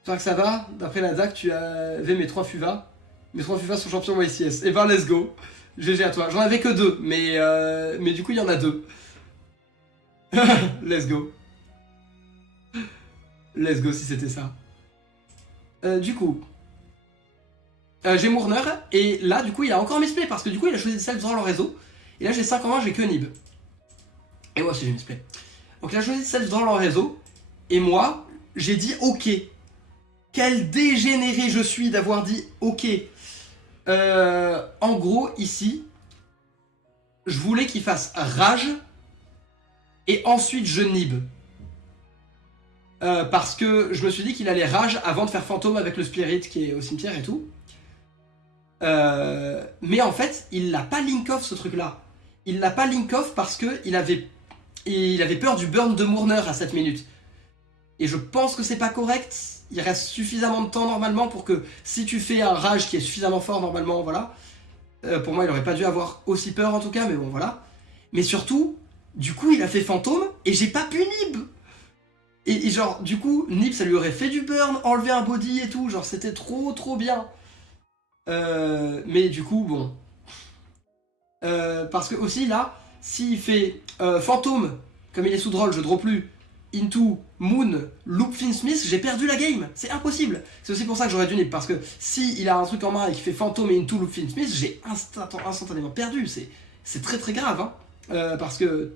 J'espère que ça va. D'après la DAC, tu avais mes 3 FUVA. Mes 3 FUVA sont champions YCS. Et ben, let's go. GG à toi. J'en avais que 2, mais du coup, il y en a 2. Let's go. Let's go si c'était ça. Du coup, j'ai Mourner, et là, du coup, il a encore misplay, parce que du coup, il a choisi self dans le réseau. Et là, j'ai 5 en 1, j'ai que Nib. Et moi aussi, j'ai misplay. Donc, il a choisi self dans le réseau, et moi, j'ai dit OK. Quel dégénéré je suis d'avoir dit OK. En gros, ici, je voulais qu'il fasse rage et ensuite je nib. Parce que je me suis dit qu'il allait rage avant de faire fantôme avec le spirit qui est au cimetière et tout. Mais en fait, il l'a pas link off ce truc là. Il l'a pas link off parce que il avait peur du burn de Mourner à 7 minutes. Et je pense que c'est pas correct. Il reste suffisamment de temps normalement pour que si tu fais un rage qui est suffisamment fort normalement, voilà. Pour moi, il aurait pas dû avoir aussi peur en tout cas, mais bon, voilà. Mais surtout, du coup, il a fait fantôme et j'ai pas pu nib. Et genre, du coup, nib, ça lui aurait fait du burn, enlever un body et tout. Genre, c'était trop bien. Mais du coup, bon. Parce que aussi, là, s'il fait fantôme, comme il est sous droll, je draw plus. Into Moon, Loop Finsmith, j'ai perdu la game, c'est impossible. C'est aussi pour ça que j'aurais dû nib, parce que si il a un truc en main et qu'il fait fantôme et Into Loop Finsmith, j'ai instantanément perdu, c'est très grave, hein. Parce que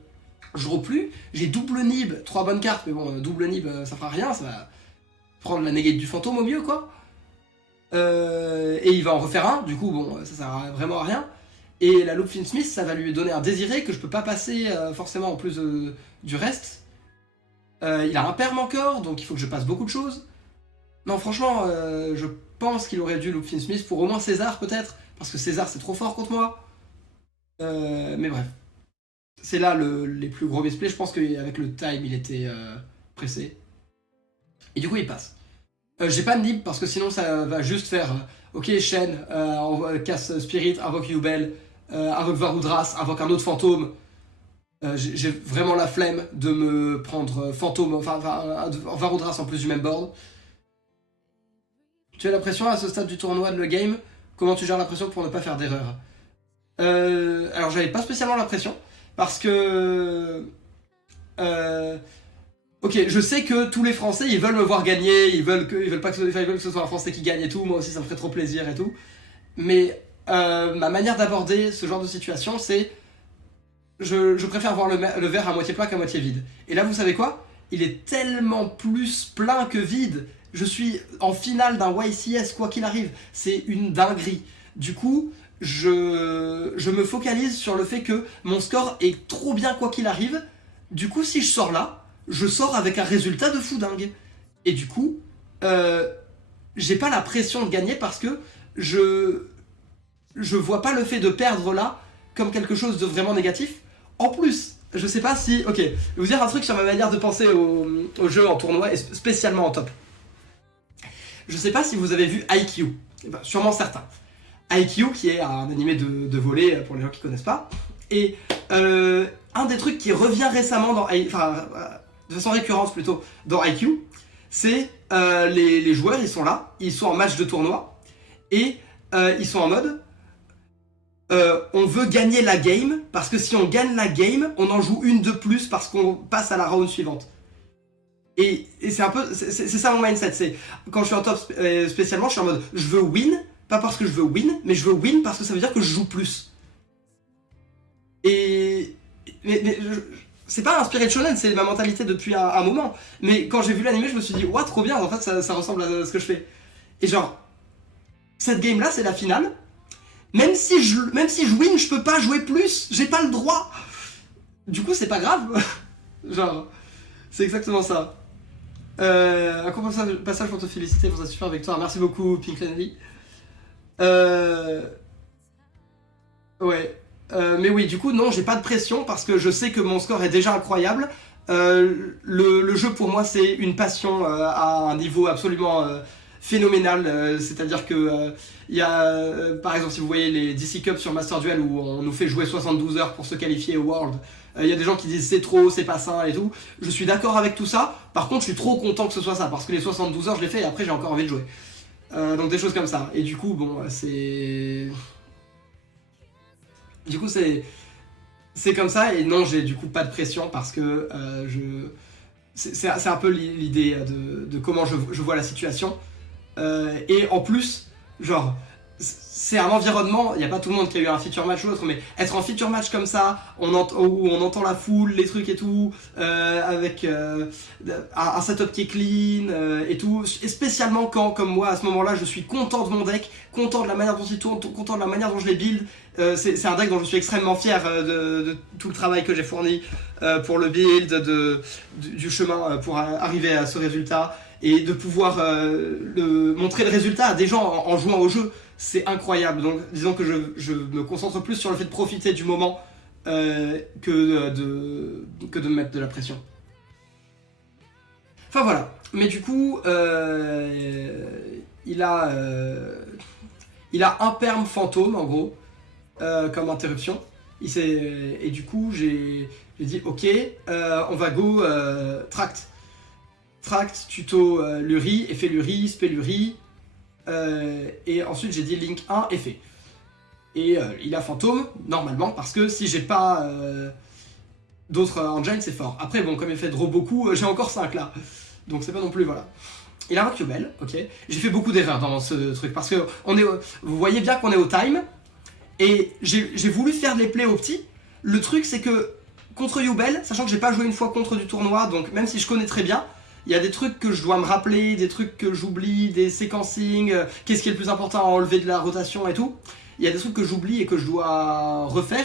je draw plus, j'ai double nib, 3 bonnes cartes, mais bon, double nib ça fera rien, ça va prendre la négate du fantôme au mieux quoi. Et il va en refaire un, du coup bon, ça sert vraiment à rien. Et la Loop Finsmith, ça va lui donner un désiré que je peux pas passer forcément en plus du reste. Il a un perm encore, donc il faut que je passe beaucoup de choses. Non, franchement, je pense qu'il aurait dû Loop Finsmith pour au moins César, peut-être. Parce que César, c'est trop fort contre moi. Mais bref. C'est là les plus gros misplays. Je pense qu'avec le time, il était pressé. Et du coup, il passe. J'ai pas de nib, parce que sinon, ça va juste faire... ok, Shen, casse Spirit, invoque Yubel, invoque Varudras, invoque un autre fantôme. J'ai vraiment la flemme de me prendre fantôme, enfin Varudras en plus du même board. Tu as la pression à ce stade du tournoi de le game? Comment tu gères la pression pour ne pas faire d'erreur? Alors j'avais pas spécialement la pression, parce que... ok, je sais que tous les Français, ils veulent me voir gagner, ils veulent pas que ce soit un Français qui gagne et tout, moi aussi ça me ferait trop plaisir et tout. Mais ma manière d'aborder ce genre de situation, c'est... Je préfère voir le verre à moitié plein qu'à moitié vide. Et là, vous savez quoi? Il est tellement plus plein que vide. Je suis en finale d'un YCS, quoi qu'il arrive. C'est une dinguerie. Du coup, je me focalise sur le fait que mon score est trop bien, quoi qu'il arrive. Du coup, si je sors là, je sors avec un résultat de fou dingue. Et du coup, j'ai pas la pression de gagner parce que je vois pas le fait de perdre là comme quelque chose de vraiment négatif. En plus, je sais pas si... Ok, je vais vous dire un truc sur ma manière de penser au jeu en tournoi, et spécialement en top. Je sais pas si vous avez vu IQ, ben, sûrement certains. IQ, qui est un animé de volley, pour les gens qui connaissent pas. Et un des trucs qui revient récemment dans... Enfin, de façon récurrente plutôt, dans IQ, c'est les joueurs, ils sont là, ils sont en match de tournoi, et ils sont en mode... on veut gagner la game, parce que si on gagne la game, on en joue une de plus parce qu'on passe à la round suivante. Et c'est un peu, c'est ça mon mindset, c'est quand je suis en top spécialement, je suis en mode je veux win, pas parce que je veux win, mais je veux win parce que ça veut dire que je joue plus. Et c'est pas inspiré de shonen, c'est ma mentalité depuis un moment. Mais quand j'ai vu l'anime, je me suis dit, ouah, trop bien, en fait, ça ressemble à ce que je fais. Et genre, cette game-là, c'est la finale. Même si je win, je peux pas jouer plus, j'ai pas le droit. Du coup, c'est pas grave. Genre, c'est exactement ça. Un court passage pour te féliciter pour ta super victoire. Merci beaucoup, Pink Landy. Ouais. Mais oui, du coup, non, j'ai pas de pression parce que je sais que mon score est déjà incroyable. Le jeu pour moi, c'est une passion à un niveau absolument phénoménal. C'est-à-dire que il y a, par exemple, si vous voyez les DC Cup sur Master Duel où on nous fait jouer 72 heures pour se qualifier au World, il y a des gens qui disent c'est trop, c'est pas sain et tout. Je suis d'accord avec tout ça. Par contre, je suis trop content que ce soit ça parce que les 72 heures, je l'ai fait et après, j'ai encore envie de jouer. Donc des choses comme ça. Et du coup, bon, c'est. Du coup, c'est comme ça, et non, j'ai du coup pas de pression parce que c'est un peu l'idée de comment je vois la situation. Et en plus, genre, c'est un environnement, il n'y a pas tout le monde qui a eu un feature match ou autre, mais être en feature match comme ça, où on entend la foule, les trucs et tout, avec un setup qui est clean et tout, et spécialement quand, comme moi, à ce moment-là, je suis content de mon deck, content de la manière dont il tourne, content de la manière dont je les build. C'est un deck dont je suis extrêmement fier de tout le travail que j'ai fourni pour le build, du chemin pour arriver à ce résultat et de pouvoir montrer le résultat à des gens en jouant au jeu, c'est incroyable. Donc disons que je me concentre plus sur le fait de profiter du moment que de me mettre de la pression. Enfin voilà, mais du coup, il a un perm fantôme en gros. Comme interruption. Et du coup, j'ai dit ok, on va go tract. Tract, tuto Luri, effet Luri, spell Luri. Et ensuite, j'ai dit link 1, effet. Et il a fantôme, normalement, parce que si j'ai pas d'autres engines, c'est fort. Après, bon, comme il fait draw beaucoup, j'ai encore 5 là. Donc c'est pas non plus, voilà. Il a un Q-Bell, ok. J'ai fait beaucoup d'erreurs dans ce truc, parce que vous voyez bien qu'on est au time. Et j'ai voulu faire les plays au petit. Le truc, c'est que contre Yubel, sachant que j'ai pas joué une fois contre du tournoi, donc même si je connais très bien, il y a des trucs que je dois me rappeler, des trucs que j'oublie, des séquencing, qu'est-ce qui est le plus important à enlever de la rotation et tout. Il y a des trucs que j'oublie et que je dois refaire.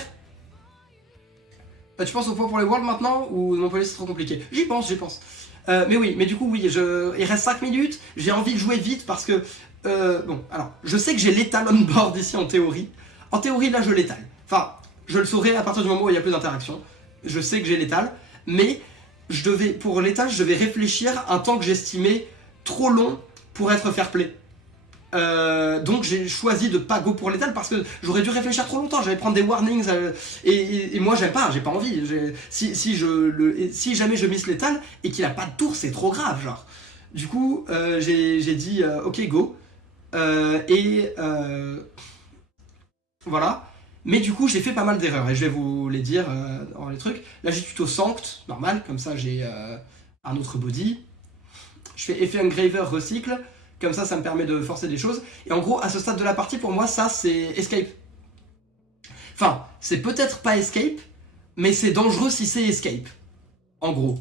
Tu penses au point pour les Worlds maintenant ou Montpellier c'est trop compliqué? J'y pense. Mais oui, mais du coup, oui, il reste 5 minutes, j'ai envie de jouer vite parce que. Bon, alors, je sais que j'ai l'étal on board ici en théorie. En théorie, là, je l'étale. Enfin, je le saurai à partir du moment où il y a plus d'interaction. Je sais que j'ai l'étal, mais pour l'étal, je devais réfléchir un temps que j'estimais trop long pour être fair play. Donc j'ai choisi de pas go pour l'étal parce que j'aurais dû réfléchir trop longtemps, j'allais prendre des warnings et moi j'ai pas envie. Si jamais je miss l'étal et qu'il a pas de tour, c'est trop grave, genre. Du coup, j'ai dit ok go voilà. Mais du coup, j'ai fait pas mal d'erreurs et je vais vous les dire dans les trucs. Là, j'ai tuto Sanct, normal, comme ça j'ai un autre body. Je fais effet Engraver recycle, comme ça me permet de forcer des choses. Et en gros, à ce stade de la partie, pour moi, ça c'est escape. Enfin, c'est peut-être pas escape, mais c'est dangereux si c'est escape. En gros.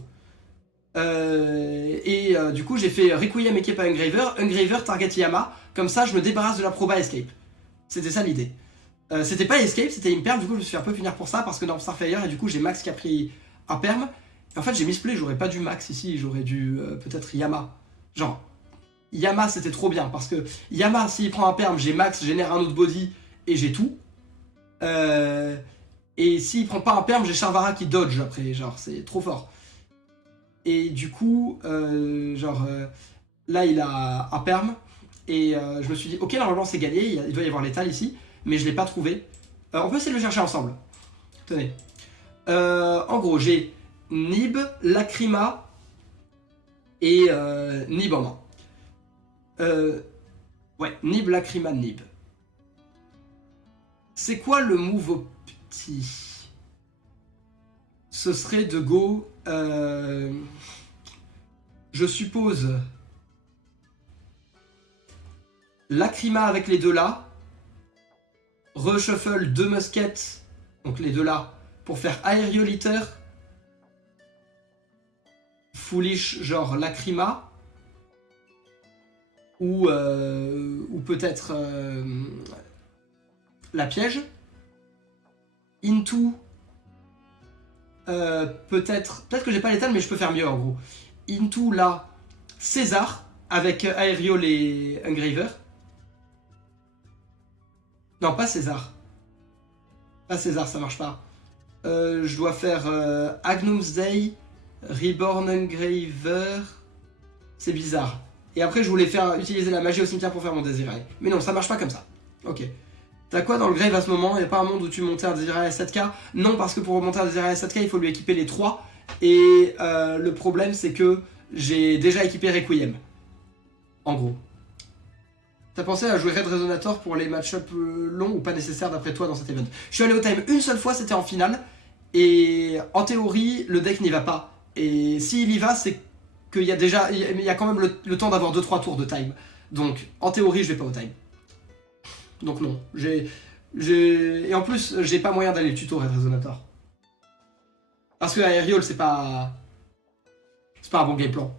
Du coup, j'ai fait Requiem équipe à Engraver target Yama, comme ça je me débarrasse de la proba escape. C'était ça l'idée. C'était pas escape, c'était imperm, du coup je me suis fait un peu punir pour ça parce que dans Starfire, et du coup j'ai Max qui a pris un perm. Et en fait j'ai misplay, j'aurais pas dû Max ici, j'aurais dû peut-être Yama. Genre, Yama c'était trop bien parce que Yama s'il prend un perm, j'ai Max, génère un autre body et j'ai tout. Et s'il prend pas un perm, j'ai Charvara qui dodge après, genre c'est trop fort. Et du coup, là il a un perm et je me suis dit ok normalement c'est gagné, il doit y avoir l'étal ici. Mais je l'ai pas trouvé. On peut essayer de le chercher ensemble. Tenez. En gros, j'ai Nib, Lacrima et Nib en main. Ouais, Nib, Lacrima, Nib. C'est quoi le move au petit? Ce serait de go... je suppose... Lacrima avec les deux là. Reshuffle 2 muskets, donc les deux là, pour faire Aerioliter foolish genre Lacrima ou peut-être la piège. Into peut-être que j'ai pas l'étal mais je peux faire mieux en gros. Into là César avec Aerial et Engraver. Non pas César. Pas César, ça marche pas. Je dois faire Agnum's Day, Reborn Engraver. C'est bizarre. Et après je voulais faire utiliser la magie au cimetière pour faire mon Désiré. Mais non, ça marche pas comme ça. Ok. T'as quoi dans le grave à ce moment? Il n'y a pas un monde où tu montais un Désiré à 7k? Non, parce que pour remonter un Désiré à 7k, il faut lui équiper les 3. Et le problème, c'est que j'ai déjà équipé Requiem. En gros. T'as pensé à jouer Red Resonator pour les match-up longs ou pas nécessaires d'après toi dans cet event? Je suis allé au time une seule fois, c'était en finale. Et en théorie, le deck n'y va pas. Et s'il y va, c'est qu'il y a déjà... Il y a quand même le temps d'avoir 2-3 tours de time. Donc, en théorie, je vais pas au time. Donc non, et en plus, j'ai pas moyen d'aller tuto Red Resonator. Parce que Aerial, c'est pas un bon game plan.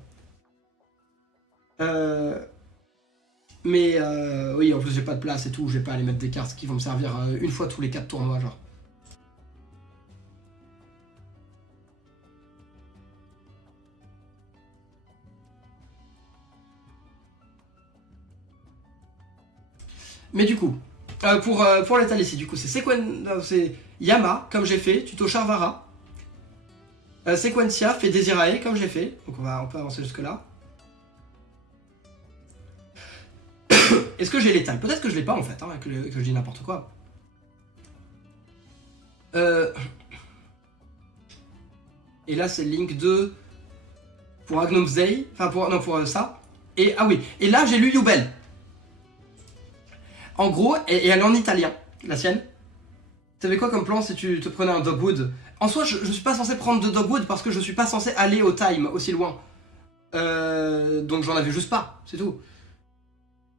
Mais oui, en plus j'ai pas de place et tout, je vais pas aller mettre des cartes qui vont me servir une fois tous les 4 tournois, genre. Mais du coup, pour l'étal ici, du coup, c'est Yama, comme j'ai fait, tuto Charvara. Sequencia fait Desirae, comme j'ai fait. Donc on peut avancer jusque là. Est-ce que j'ai l'étal? Peut-être que je l'ai pas en fait, hein, que je dis n'importe quoi. Et là c'est Link 2 pour Agnum's Day, enfin pour ça. Et ah oui, et là j'ai lu Yubel. En gros, et elle est en italien, la sienne. T'avais quoi comme plan si tu te prenais un Dogwood? En soi, je suis pas censé prendre de Dogwood parce que je suis pas censé aller au time aussi loin. Donc j'en avais juste pas, c'est tout.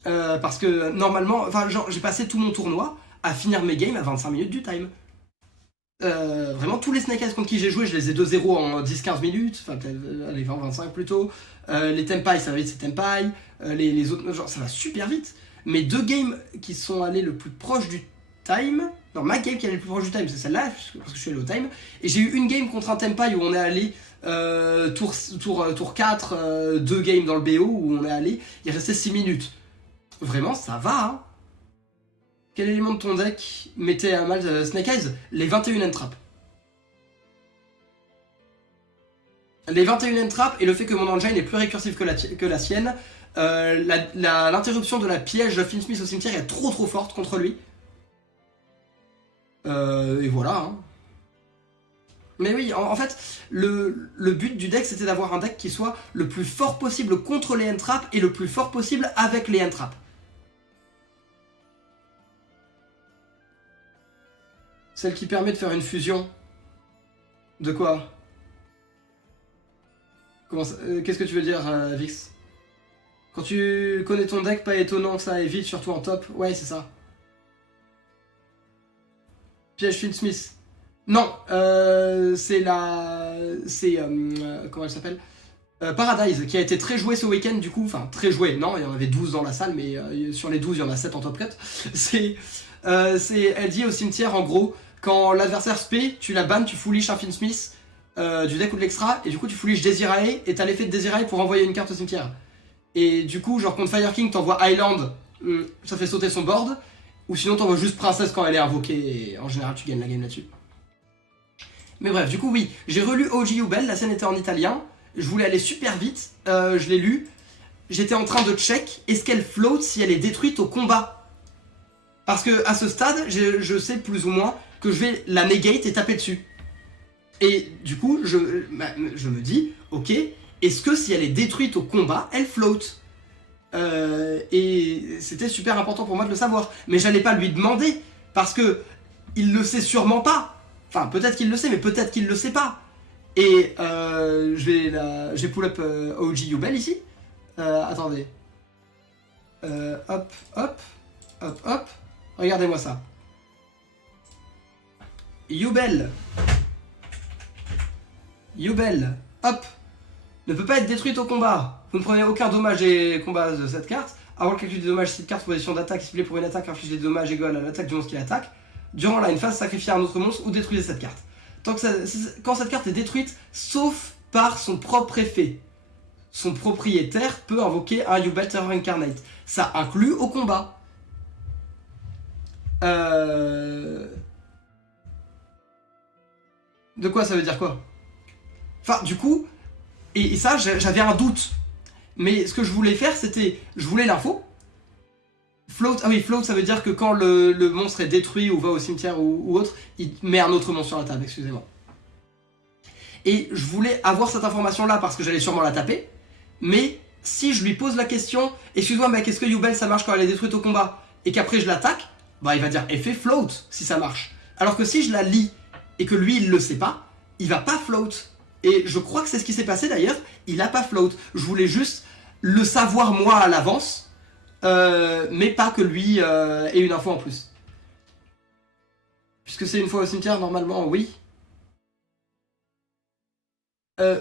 Parce que normalement, enfin j'ai passé tout mon tournoi à finir mes games à 25 minutes du time. Vraiment tous les Snake Eyes contre qui j'ai joué, je les ai 2-0 en 10-15 minutes, enfin peut-être allez 20-25 plutôt. Les Tempai, ça va vite, c'est Tempai. Les autres, genre ça va super vite. Mes 2 games qui sont allés le plus proche du time, non ma game qui est allée le plus proche du time c'est celle-là, parce que je suis allé au time, et j'ai eu une game contre un Tempai où on est allé tour 4, 2 games dans le BO où on est allé, il restait 6 minutes. Vraiment ça va hein. Quel élément de ton deck mettait à mal Snake Eyes? Les 21 entraps. Les 21 entraps et le fait que mon engine est plus récursif que la sienne. L'interruption de la piège Finsmith au cimetière est trop forte contre lui. Et voilà. Hein. Mais oui, en fait, le but du deck c'était d'avoir un deck qui soit le plus fort possible contre les entraps et le plus fort possible avec les entraps. Celle qui permet de faire une fusion. De quoi? Qu'est-ce que tu veux dire, Vix? Quand tu connais ton deck, pas étonnant que ça aille vite, surtout en top. Ouais, c'est ça. Piège Finsmith. Non, c'est la... C'est... comment elle s'appelle? Paradise, qui a été très joué ce week-end, du coup. Enfin, très joué. Non, il y en avait 12 dans la salle, mais sur les 12, il y en a 7 en top 4. Elle dit au cimetière, en gros, quand l'adversaire spé, tu la bannes, tu foolish un Finsmith du deck ou de l'extra, et du coup, tu foolish Desirae, et t'as l'effet de Desirae pour envoyer une carte au cimetière. Et du coup, genre contre Fire King, t'envoies Island, ça fait sauter son board. Ou sinon t'envoies juste Princesse quand elle est invoquée, et en général tu gagnes la game là-dessus. Mais bref, du coup oui, j'ai relu OG Yubel, la scène était en italien. Je voulais aller super vite, je l'ai lu. J'étais en train de check, est-ce qu'elle float si elle est détruite au combat? Parce que à ce stade, je sais plus ou moins que je vais la negate et taper dessus. Et du coup, je me dis, ok, est-ce que si elle est détruite au combat, elle float? Et c'était super important pour moi de le savoir. Mais j'allais pas lui demander, parce que il le sait sûrement pas. Enfin, peut-être qu'il le sait, mais peut-être qu'il le sait pas. Et je vais pull up OG Yubel ici. Attendez. Hop, hop, hop, hop. Regardez-moi ça. Yubel. Yubel. Hop. ne peut pas être détruite au combat. Vous ne prenez aucun dommage et combat de cette carte. Avant le calcul des dommages, cette carte position d'attaque ciblée pour une attaque inflige des dommages égaux à l'attaque du monstre qui l'attaque. Durant la phase, sacrifiez un autre monstre ou détruisez cette carte. Quand cette carte est détruite, sauf par son propre effet, son propriétaire peut invoquer un Yubel Terror Incarnate. Ça inclut au combat. De quoi ça veut dire quoi? Enfin, du coup, et ça, j'avais un doute. Mais ce que je voulais faire, c'était, je voulais l'info. Float, ah oui, float, ça veut dire que quand le monstre est détruit ou va au cimetière ou autre, il met un autre monstre sur la table, excusez-moi. Et je voulais avoir cette information-là parce que j'allais sûrement la taper. Mais si je lui pose la question, excuse-moi, mais qu'est-ce que Yubel ça marche quand elle est détruite au combat? Et qu'après je l'attaque, bah il va dire effet float si ça marche. Alors que si je la lis et que lui il le sait pas, il va pas float. Et je crois que c'est ce qui s'est passé d'ailleurs, il a pas float. Je voulais juste le savoir moi à l'avance, mais pas que lui ait une info en plus. Puisque c'est une fois au cimetière, normalement, oui.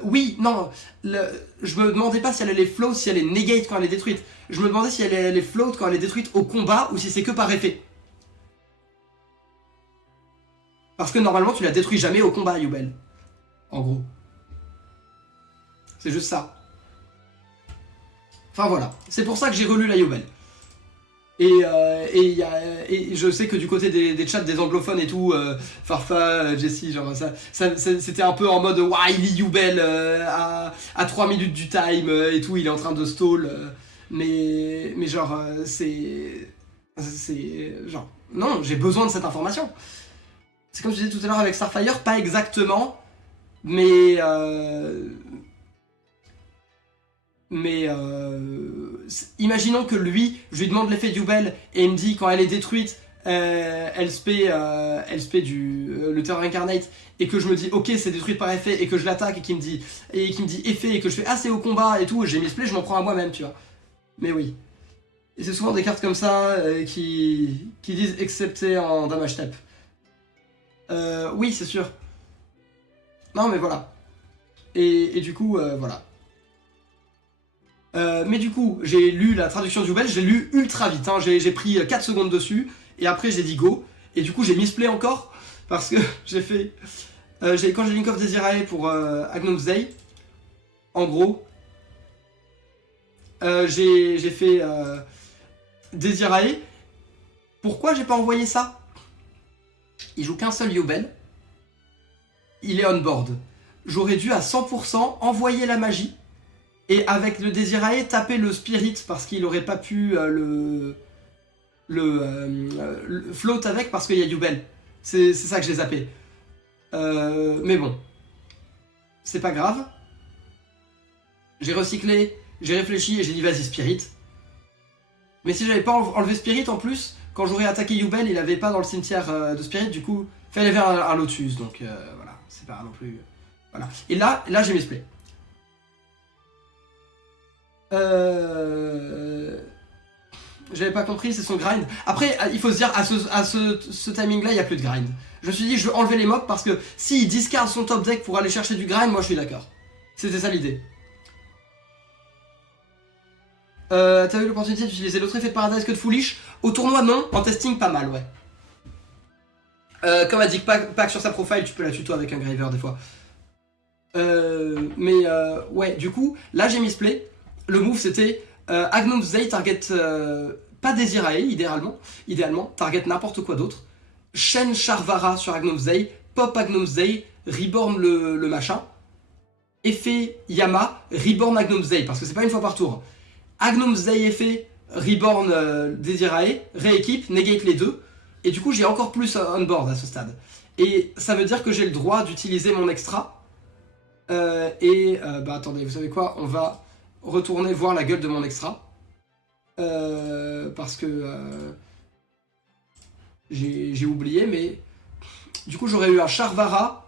Oui, non, je me demandais pas si elle allait float, si elle est negate quand elle est détruite. Je me demandais si elle allait float quand elle est détruite au combat ou si c'est que par effet. Parce que normalement tu la détruis jamais au combat, Yubel. En gros. C'est juste ça. Enfin voilà, c'est pour ça que j'ai relu la Yubel. Et je sais que du côté des chats des anglophones et tout, Farfa, Jessie, genre c'était un peu en mode ouah, il lit Yubel à 3 minutes du time et tout, il est en train de stall. Mais genre, c'est genre, non, j'ai besoin de cette information. C'est comme je disais tout à l'heure avec Starfire, pas exactement, mais imaginons que lui, je lui demande l'effet Yubel et il me dit quand elle est détruite, elle spé le Terror Incarnate et que je me dis ok c'est détruite par effet et que je l'attaque et qu'il me dit effet et que je fais ah c'est au combat et tout, j'ai mis spé, je m'en prends à moi-même, tu vois. Mais oui. Et c'est souvent des cartes comme ça qui disent excepté en damage step. Oui c'est sûr. Non mais voilà. Et du coup voilà. Mais du coup, j'ai lu la traduction du Yubel, j'ai lu ultra vite, hein, j'ai pris 4 secondes dessus, et après j'ai dit go, et du coup j'ai misplay encore, parce que j'ai fait... quand j'ai Link of Desirae pour Agnum's Day, en gros, j'ai fait Desirae. Pourquoi j'ai pas envoyé ça? Il joue qu'un seul Yubel, il est on board. J'aurais dû à 100% envoyer la magie, et avec le Desirae, taper le Spirit parce qu'il aurait pas pu le float avec parce qu'il y a Yubel. C'est ça que j'ai zappé. Mais bon. C'est pas grave. J'ai recyclé, j'ai réfléchi et j'ai dit vas-y Spirit. Mais si j'avais pas enlevé Spirit en plus, quand j'aurais attaqué Yubel, il avait pas dans le cimetière de Spirit, du coup, il avait un Lotus, donc voilà, c'est pas non plus... Voilà. Et là j'ai misplay. J'avais pas compris, c'est son grind. Après, il faut se dire, à ce timing-là, il n'y a plus de grind. Je me suis dit, je veux enlever les mobs parce que s'il discard son top deck pour aller chercher du grind, moi je suis d'accord. C'était ça l'idée. T'as eu l'opportunité d'utiliser l'autre effet de Paradise que de Foolish? Au tournoi, non. En testing, pas mal, ouais. Comme a dit Pack sur sa profile, tu peux la tuto avec un Graver des fois. Ouais, du coup, là j'ai misplay. Le move c'était Agnum's Day, target pas Desirae idéalement, target n'importe quoi d'autre. Chaîne Charvara sur Agnum's Day, pop Agnum's Day, reborn le machin. Effet Yama, reborn Agnum's Day, parce que c'est pas une fois par tour. Agnum's Day effet, reborn Desirae, rééquipe, negate les deux. Et du coup j'ai encore plus on board à ce stade. Et ça veut dire que j'ai le droit d'utiliser mon extra. Bah attendez, vous savez quoi, on va retourner voir la gueule de mon extra. Parce que j'ai oublié, mais du coup j'aurais eu un Charvara.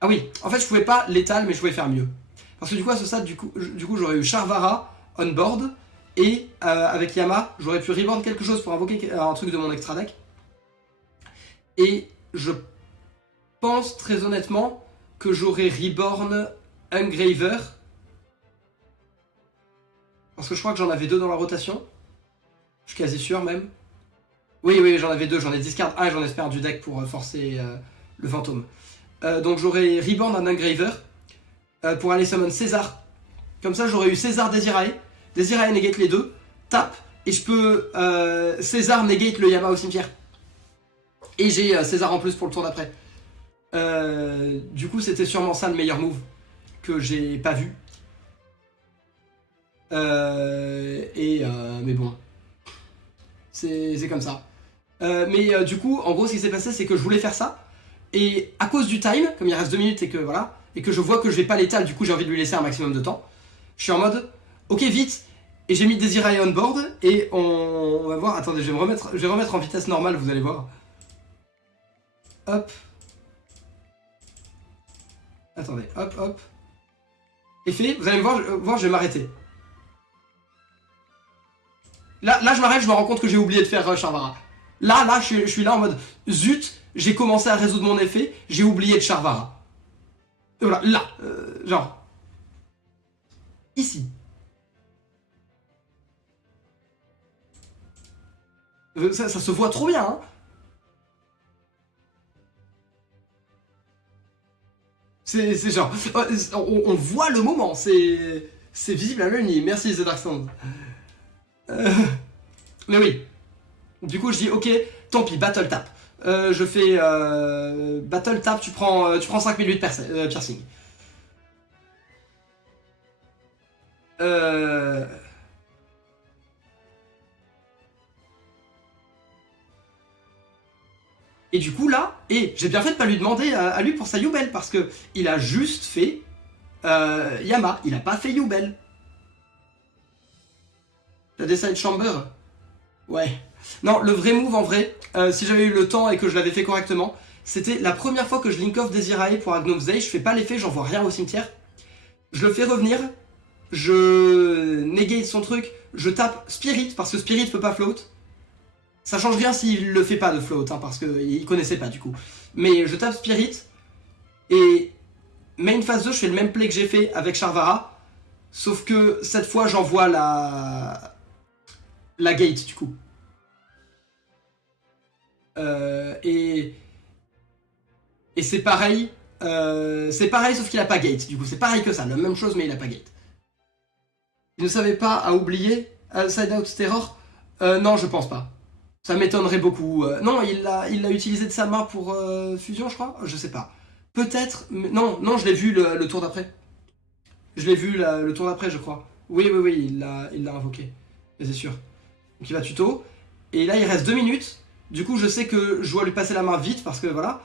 Ah oui, en fait je pouvais pas létal, mais je pouvais faire mieux. Parce que du coup à ce stade, du coup j'aurais eu Charvara on board, et avec Yama, j'aurais pu reborn quelque chose pour invoquer un truc de mon extra deck. Et je pense très honnêtement que j'aurais reborn Engraver. Parce que je crois que j'en avais 2 dans la rotation. Je suis quasi sûr même. Oui, oui, j'en avais 2. J'en ai discard 1 et j'en espère du deck pour forcer le fantôme. Donc j'aurai Reborn en Engraver pour aller summon César. Comme ça, j'aurais eu César Desirae. Desirae negate les deux. Tape. Et je peux César negate le Yama au cimetière. Et j'ai César en plus pour le tour d'après. Du coup, c'était sûrement ça le meilleur move que j'ai pas vu. Mais bon, c'est comme ça. Du coup, en gros, ce qui s'est passé, c'est que je voulais faire ça. Et à cause du time, comme il reste 2 minutes et que voilà, et que je vois que je vais pas l'étal, du coup j'ai envie de lui laisser un maximum de temps. Je suis en mode, ok vite, et j'ai mis Desirae on board, et on va voir, attendez, je vais remettre en vitesse normale, vous allez voir. Hop. Attendez, hop, hop. Effet, vous allez me voir, je vais m'arrêter. Là, je m'arrête, je me rends compte que j'ai oublié de faire Charvara. Là, je suis là en mode, zut, j'ai commencé à résoudre mon effet, j'ai oublié de Charvara. Et voilà, là, genre. Ici. Ça se voit trop bien, hein. C'est genre, on voit le moment, c'est visible à l'œil nu. Merci The Dark Sound. Mais oui. Du coup, je dis, ok, tant pis, battle tap. Je fais battle tap, tu prends 5008 piercing. Et du coup là, j'ai bien fait de pas lui demander à lui pour sa Yubel, parce que il a juste fait Yama, il a pas fait Yubel. T'as des side chamber? Ouais. Non, le vrai move en vrai, si j'avais eu le temps et que je l'avais fait correctement, c'était la première fois que je link off Desirae pour Agnomzei, je fais pas l'effet, j'envoie rien au cimetière. Je le fais revenir, je negate son truc, je tape Spirit, parce que Spirit peut pas float. Ça change rien s'il le fait pas de float, hein, parce qu'il connaissait pas du coup. Mais je tape Spirit, et main phase 2, je fais le même play que j'ai fait avec Charvara, sauf que cette fois j'envoie la gate du coup. Et c'est pareil, sauf qu'il a pas gate, du coup c'est pareil que ça, la même chose mais il a pas gate. Il ne savait pas à oublier Side Out Terror? Non, je pense pas. Ça m'étonnerait beaucoup. Non, il l'a utilisé de sa main pour fusion, je crois. Je sais pas. Peut-être. Non, je l'ai vu le tour d'après. Je l'ai vu le tour d'après, je crois. Oui, il l'a invoqué. C'est sûr. Donc il va tuto. Et là, il reste 2 minutes. Du coup, je sais que je dois lui passer la main vite parce que voilà.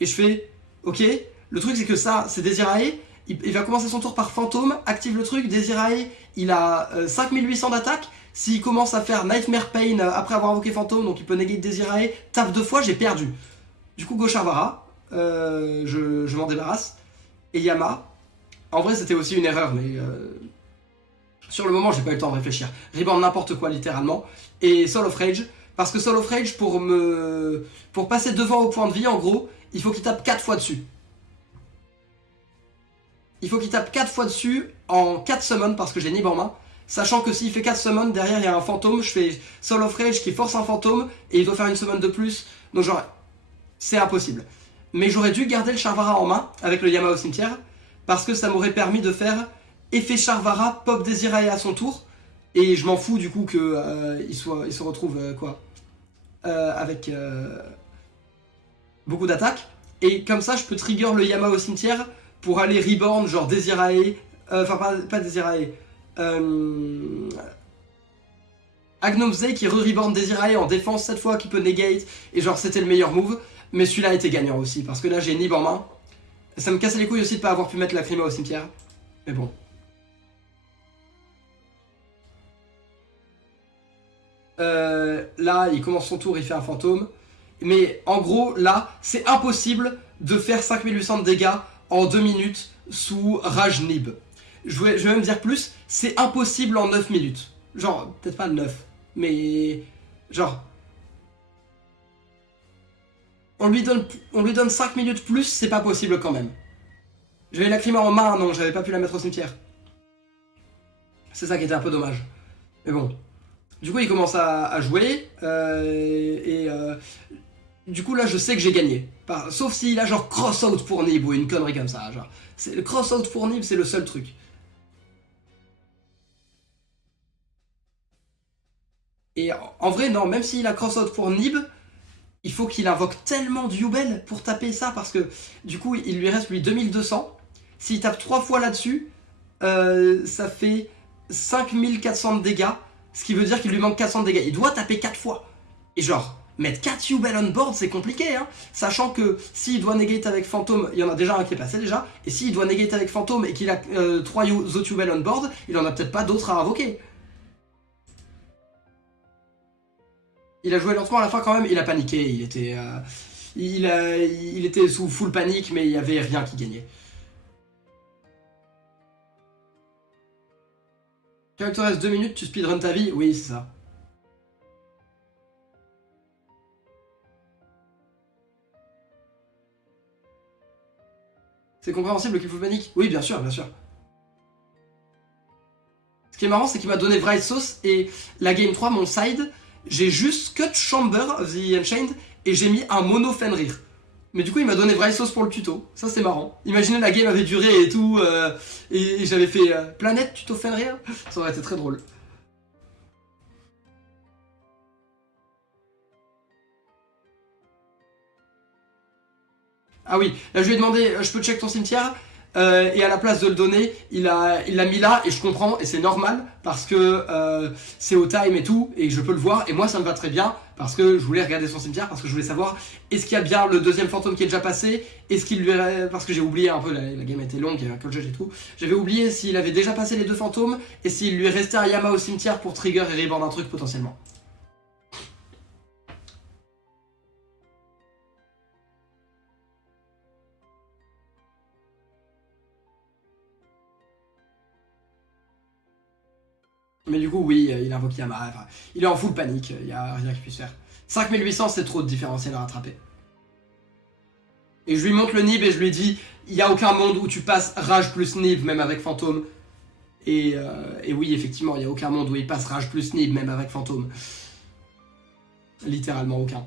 Et je fais. Ok. Le truc, c'est que ça, c'est Desirae. Il va commencer son tour par fantôme. Active le truc. Desirae, il a 5800 d'attaque. S'il commence à faire Nightmare Pain après avoir invoqué fantôme, donc il peut negate Desirae, tape 2 fois, j'ai perdu. Du coup, Go Charvara, je m'en débarrasse. Et Yama, en vrai c'était aussi une erreur, mais sur le moment j'ai pas eu le temps de réfléchir. Reborn n'importe quoi littéralement. Et Soul of Rage, parce que Soul of Rage pour passer devant au point de vie, en gros, il faut qu'il tape 4 fois dessus. Il faut qu'il tape 4 fois dessus en 4 summons parce que j'ai Nib en main. Sachant que s'il fait 4 summons, derrière il y a un fantôme, je fais Soul of Rage qui force un fantôme et il doit faire une summon de plus. Donc genre, c'est impossible. Mais j'aurais dû garder le Charvara en main avec le Yama au cimetière parce que ça m'aurait permis de faire effet Charvara, pop Desirae à son tour. Et je m'en fous du coup qu'il se retrouve avec beaucoup d'attaques. Et comme ça, je peux trigger le Yama au cimetière pour aller reborn, genre Desirae. Enfin, pas Desirae. Agnomzei qui re-reborn Desirae en défense cette fois, qui peut negate, et genre c'était le meilleur move, mais celui-là était gagnant aussi, parce que là j'ai Nib en main. Ça me cassait les couilles aussi de pas avoir pu mettre la Crima au cimetière, mais bon. Là il commence son tour, il fait un fantôme, mais en gros là c'est impossible de faire 5800 de dégâts en 2 minutes sous Rage Nib. Je vais même dire plus, c'est impossible en 9 minutes. Genre, peut-être pas 9, mais genre... On lui donne 5 minutes plus, c'est pas possible quand même. J'avais la Crima en main, donc j'avais pas pu la mettre au cimetière. C'est ça qui était un peu dommage. Mais bon. Du coup, il commence à jouer, du coup, là, je sais que j'ai gagné. Sauf s'il a genre cross-out pour Nib ou une connerie comme ça. Genre, le cross-out pour Nib, c'est le seul truc. Et en vrai, non, même s'il a cross-out pour Nib, il faut qu'il invoque tellement Yubel pour taper ça, parce que du coup, il lui reste lui 2200. S'il tape 3 fois là-dessus, ça fait 5400 de dégâts, ce qui veut dire qu'il lui manque 400 de dégâts. Il doit taper 4 fois. Et genre, mettre 4 Yubel on board, c'est compliqué, hein. Sachant que s'il doit negate avec Fantôme, il y en a déjà un qui est passé déjà, et s'il doit negate avec Fantôme et qu'il a 3 autres Yubel on board, il en a peut-être pas d'autres à invoquer. Il a joué lentement à la fin quand même, il a paniqué, il était sous full panique, mais il n'y avait rien qui gagnait. Quand il te reste 2 minutes, tu speedrun ta vie? Oui, c'est ça. C'est compréhensible qu'il faut panique? Oui, bien sûr, bien sûr. Ce qui est marrant, c'est qu'il m'a donné Bright Sauce et la game 3, mon side, j'ai juste cut Chamber of the Unchained et j'ai mis un mono Fenrir. Mais du coup, il m'a donné Bright Sauce pour le tuto. Ça, c'est marrant. Imaginez la game avait duré et tout, et j'avais fait Planète tuto Fenrir. Ça aurait été très drôle. Ah oui, là je lui ai demandé, je peux check ton cimetière et à la place de le donner, il l'a mis là et je comprends et c'est normal parce que c'est au time et tout et je peux le voir et moi ça me va très bien parce que je voulais regarder son cimetière parce que je voulais savoir est-ce qu'il y a bien le deuxième fantôme qui est déjà passé, est-ce qu'il lui parce que j'ai oublié un peu, la game était longue, il y avait un call judge et tout, j'avais oublié s'il avait déjà passé les deux fantômes et s'il lui restait un Yama au cimetière pour trigger et reborn un truc potentiellement. Mais du coup, oui, il invoque Yama. Enfin, il est en full panique, il n'y a rien qu'il puisse faire. 5800, c'est trop de différentiel à rattraper. Et je lui montre le Nib et je lui dis il n'y a aucun monde où tu passes Rage plus Nib, même avec Fantôme. Et oui, effectivement, il n'y a aucun monde où il passe Rage plus Nib, même avec Fantôme. Littéralement aucun.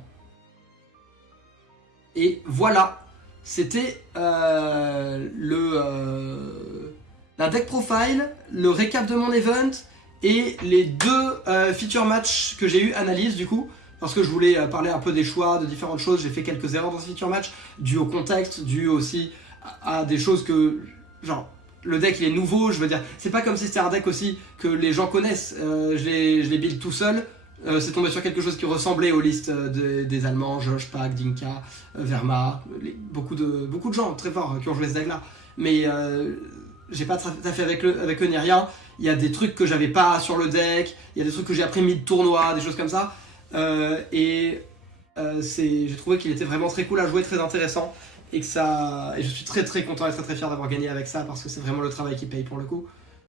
Et voilà, c'était la deck profile, le récap de mon event et les deux feature match que j'ai eu analyse du coup. Parce que je voulais parler un peu des choix, de différentes choses. J'ai fait quelques erreurs dans ce feature match, dû au contexte, dû aussi à des choses que... Genre, le deck il est nouveau, je veux dire. C'est pas comme si c'était un deck aussi que les gens connaissent. Je l'ai build tout seul. C'est tombé sur quelque chose qui ressemblait aux listes des Allemands, Josh, Pack, Dinka, Verma, beaucoup de gens très forts qui ont joué ce deck là. Mais j'ai pas fait avec eux ni rien. Il y a des trucs que j'avais pas sur le deck, il y a des trucs que j'ai appris mid-tournoi, des choses comme ça. J'ai trouvé qu'il était vraiment très cool à jouer, très intéressant. Et je suis très très content et très très fier d'avoir gagné avec ça parce que c'est vraiment le travail qui paye pour le coup.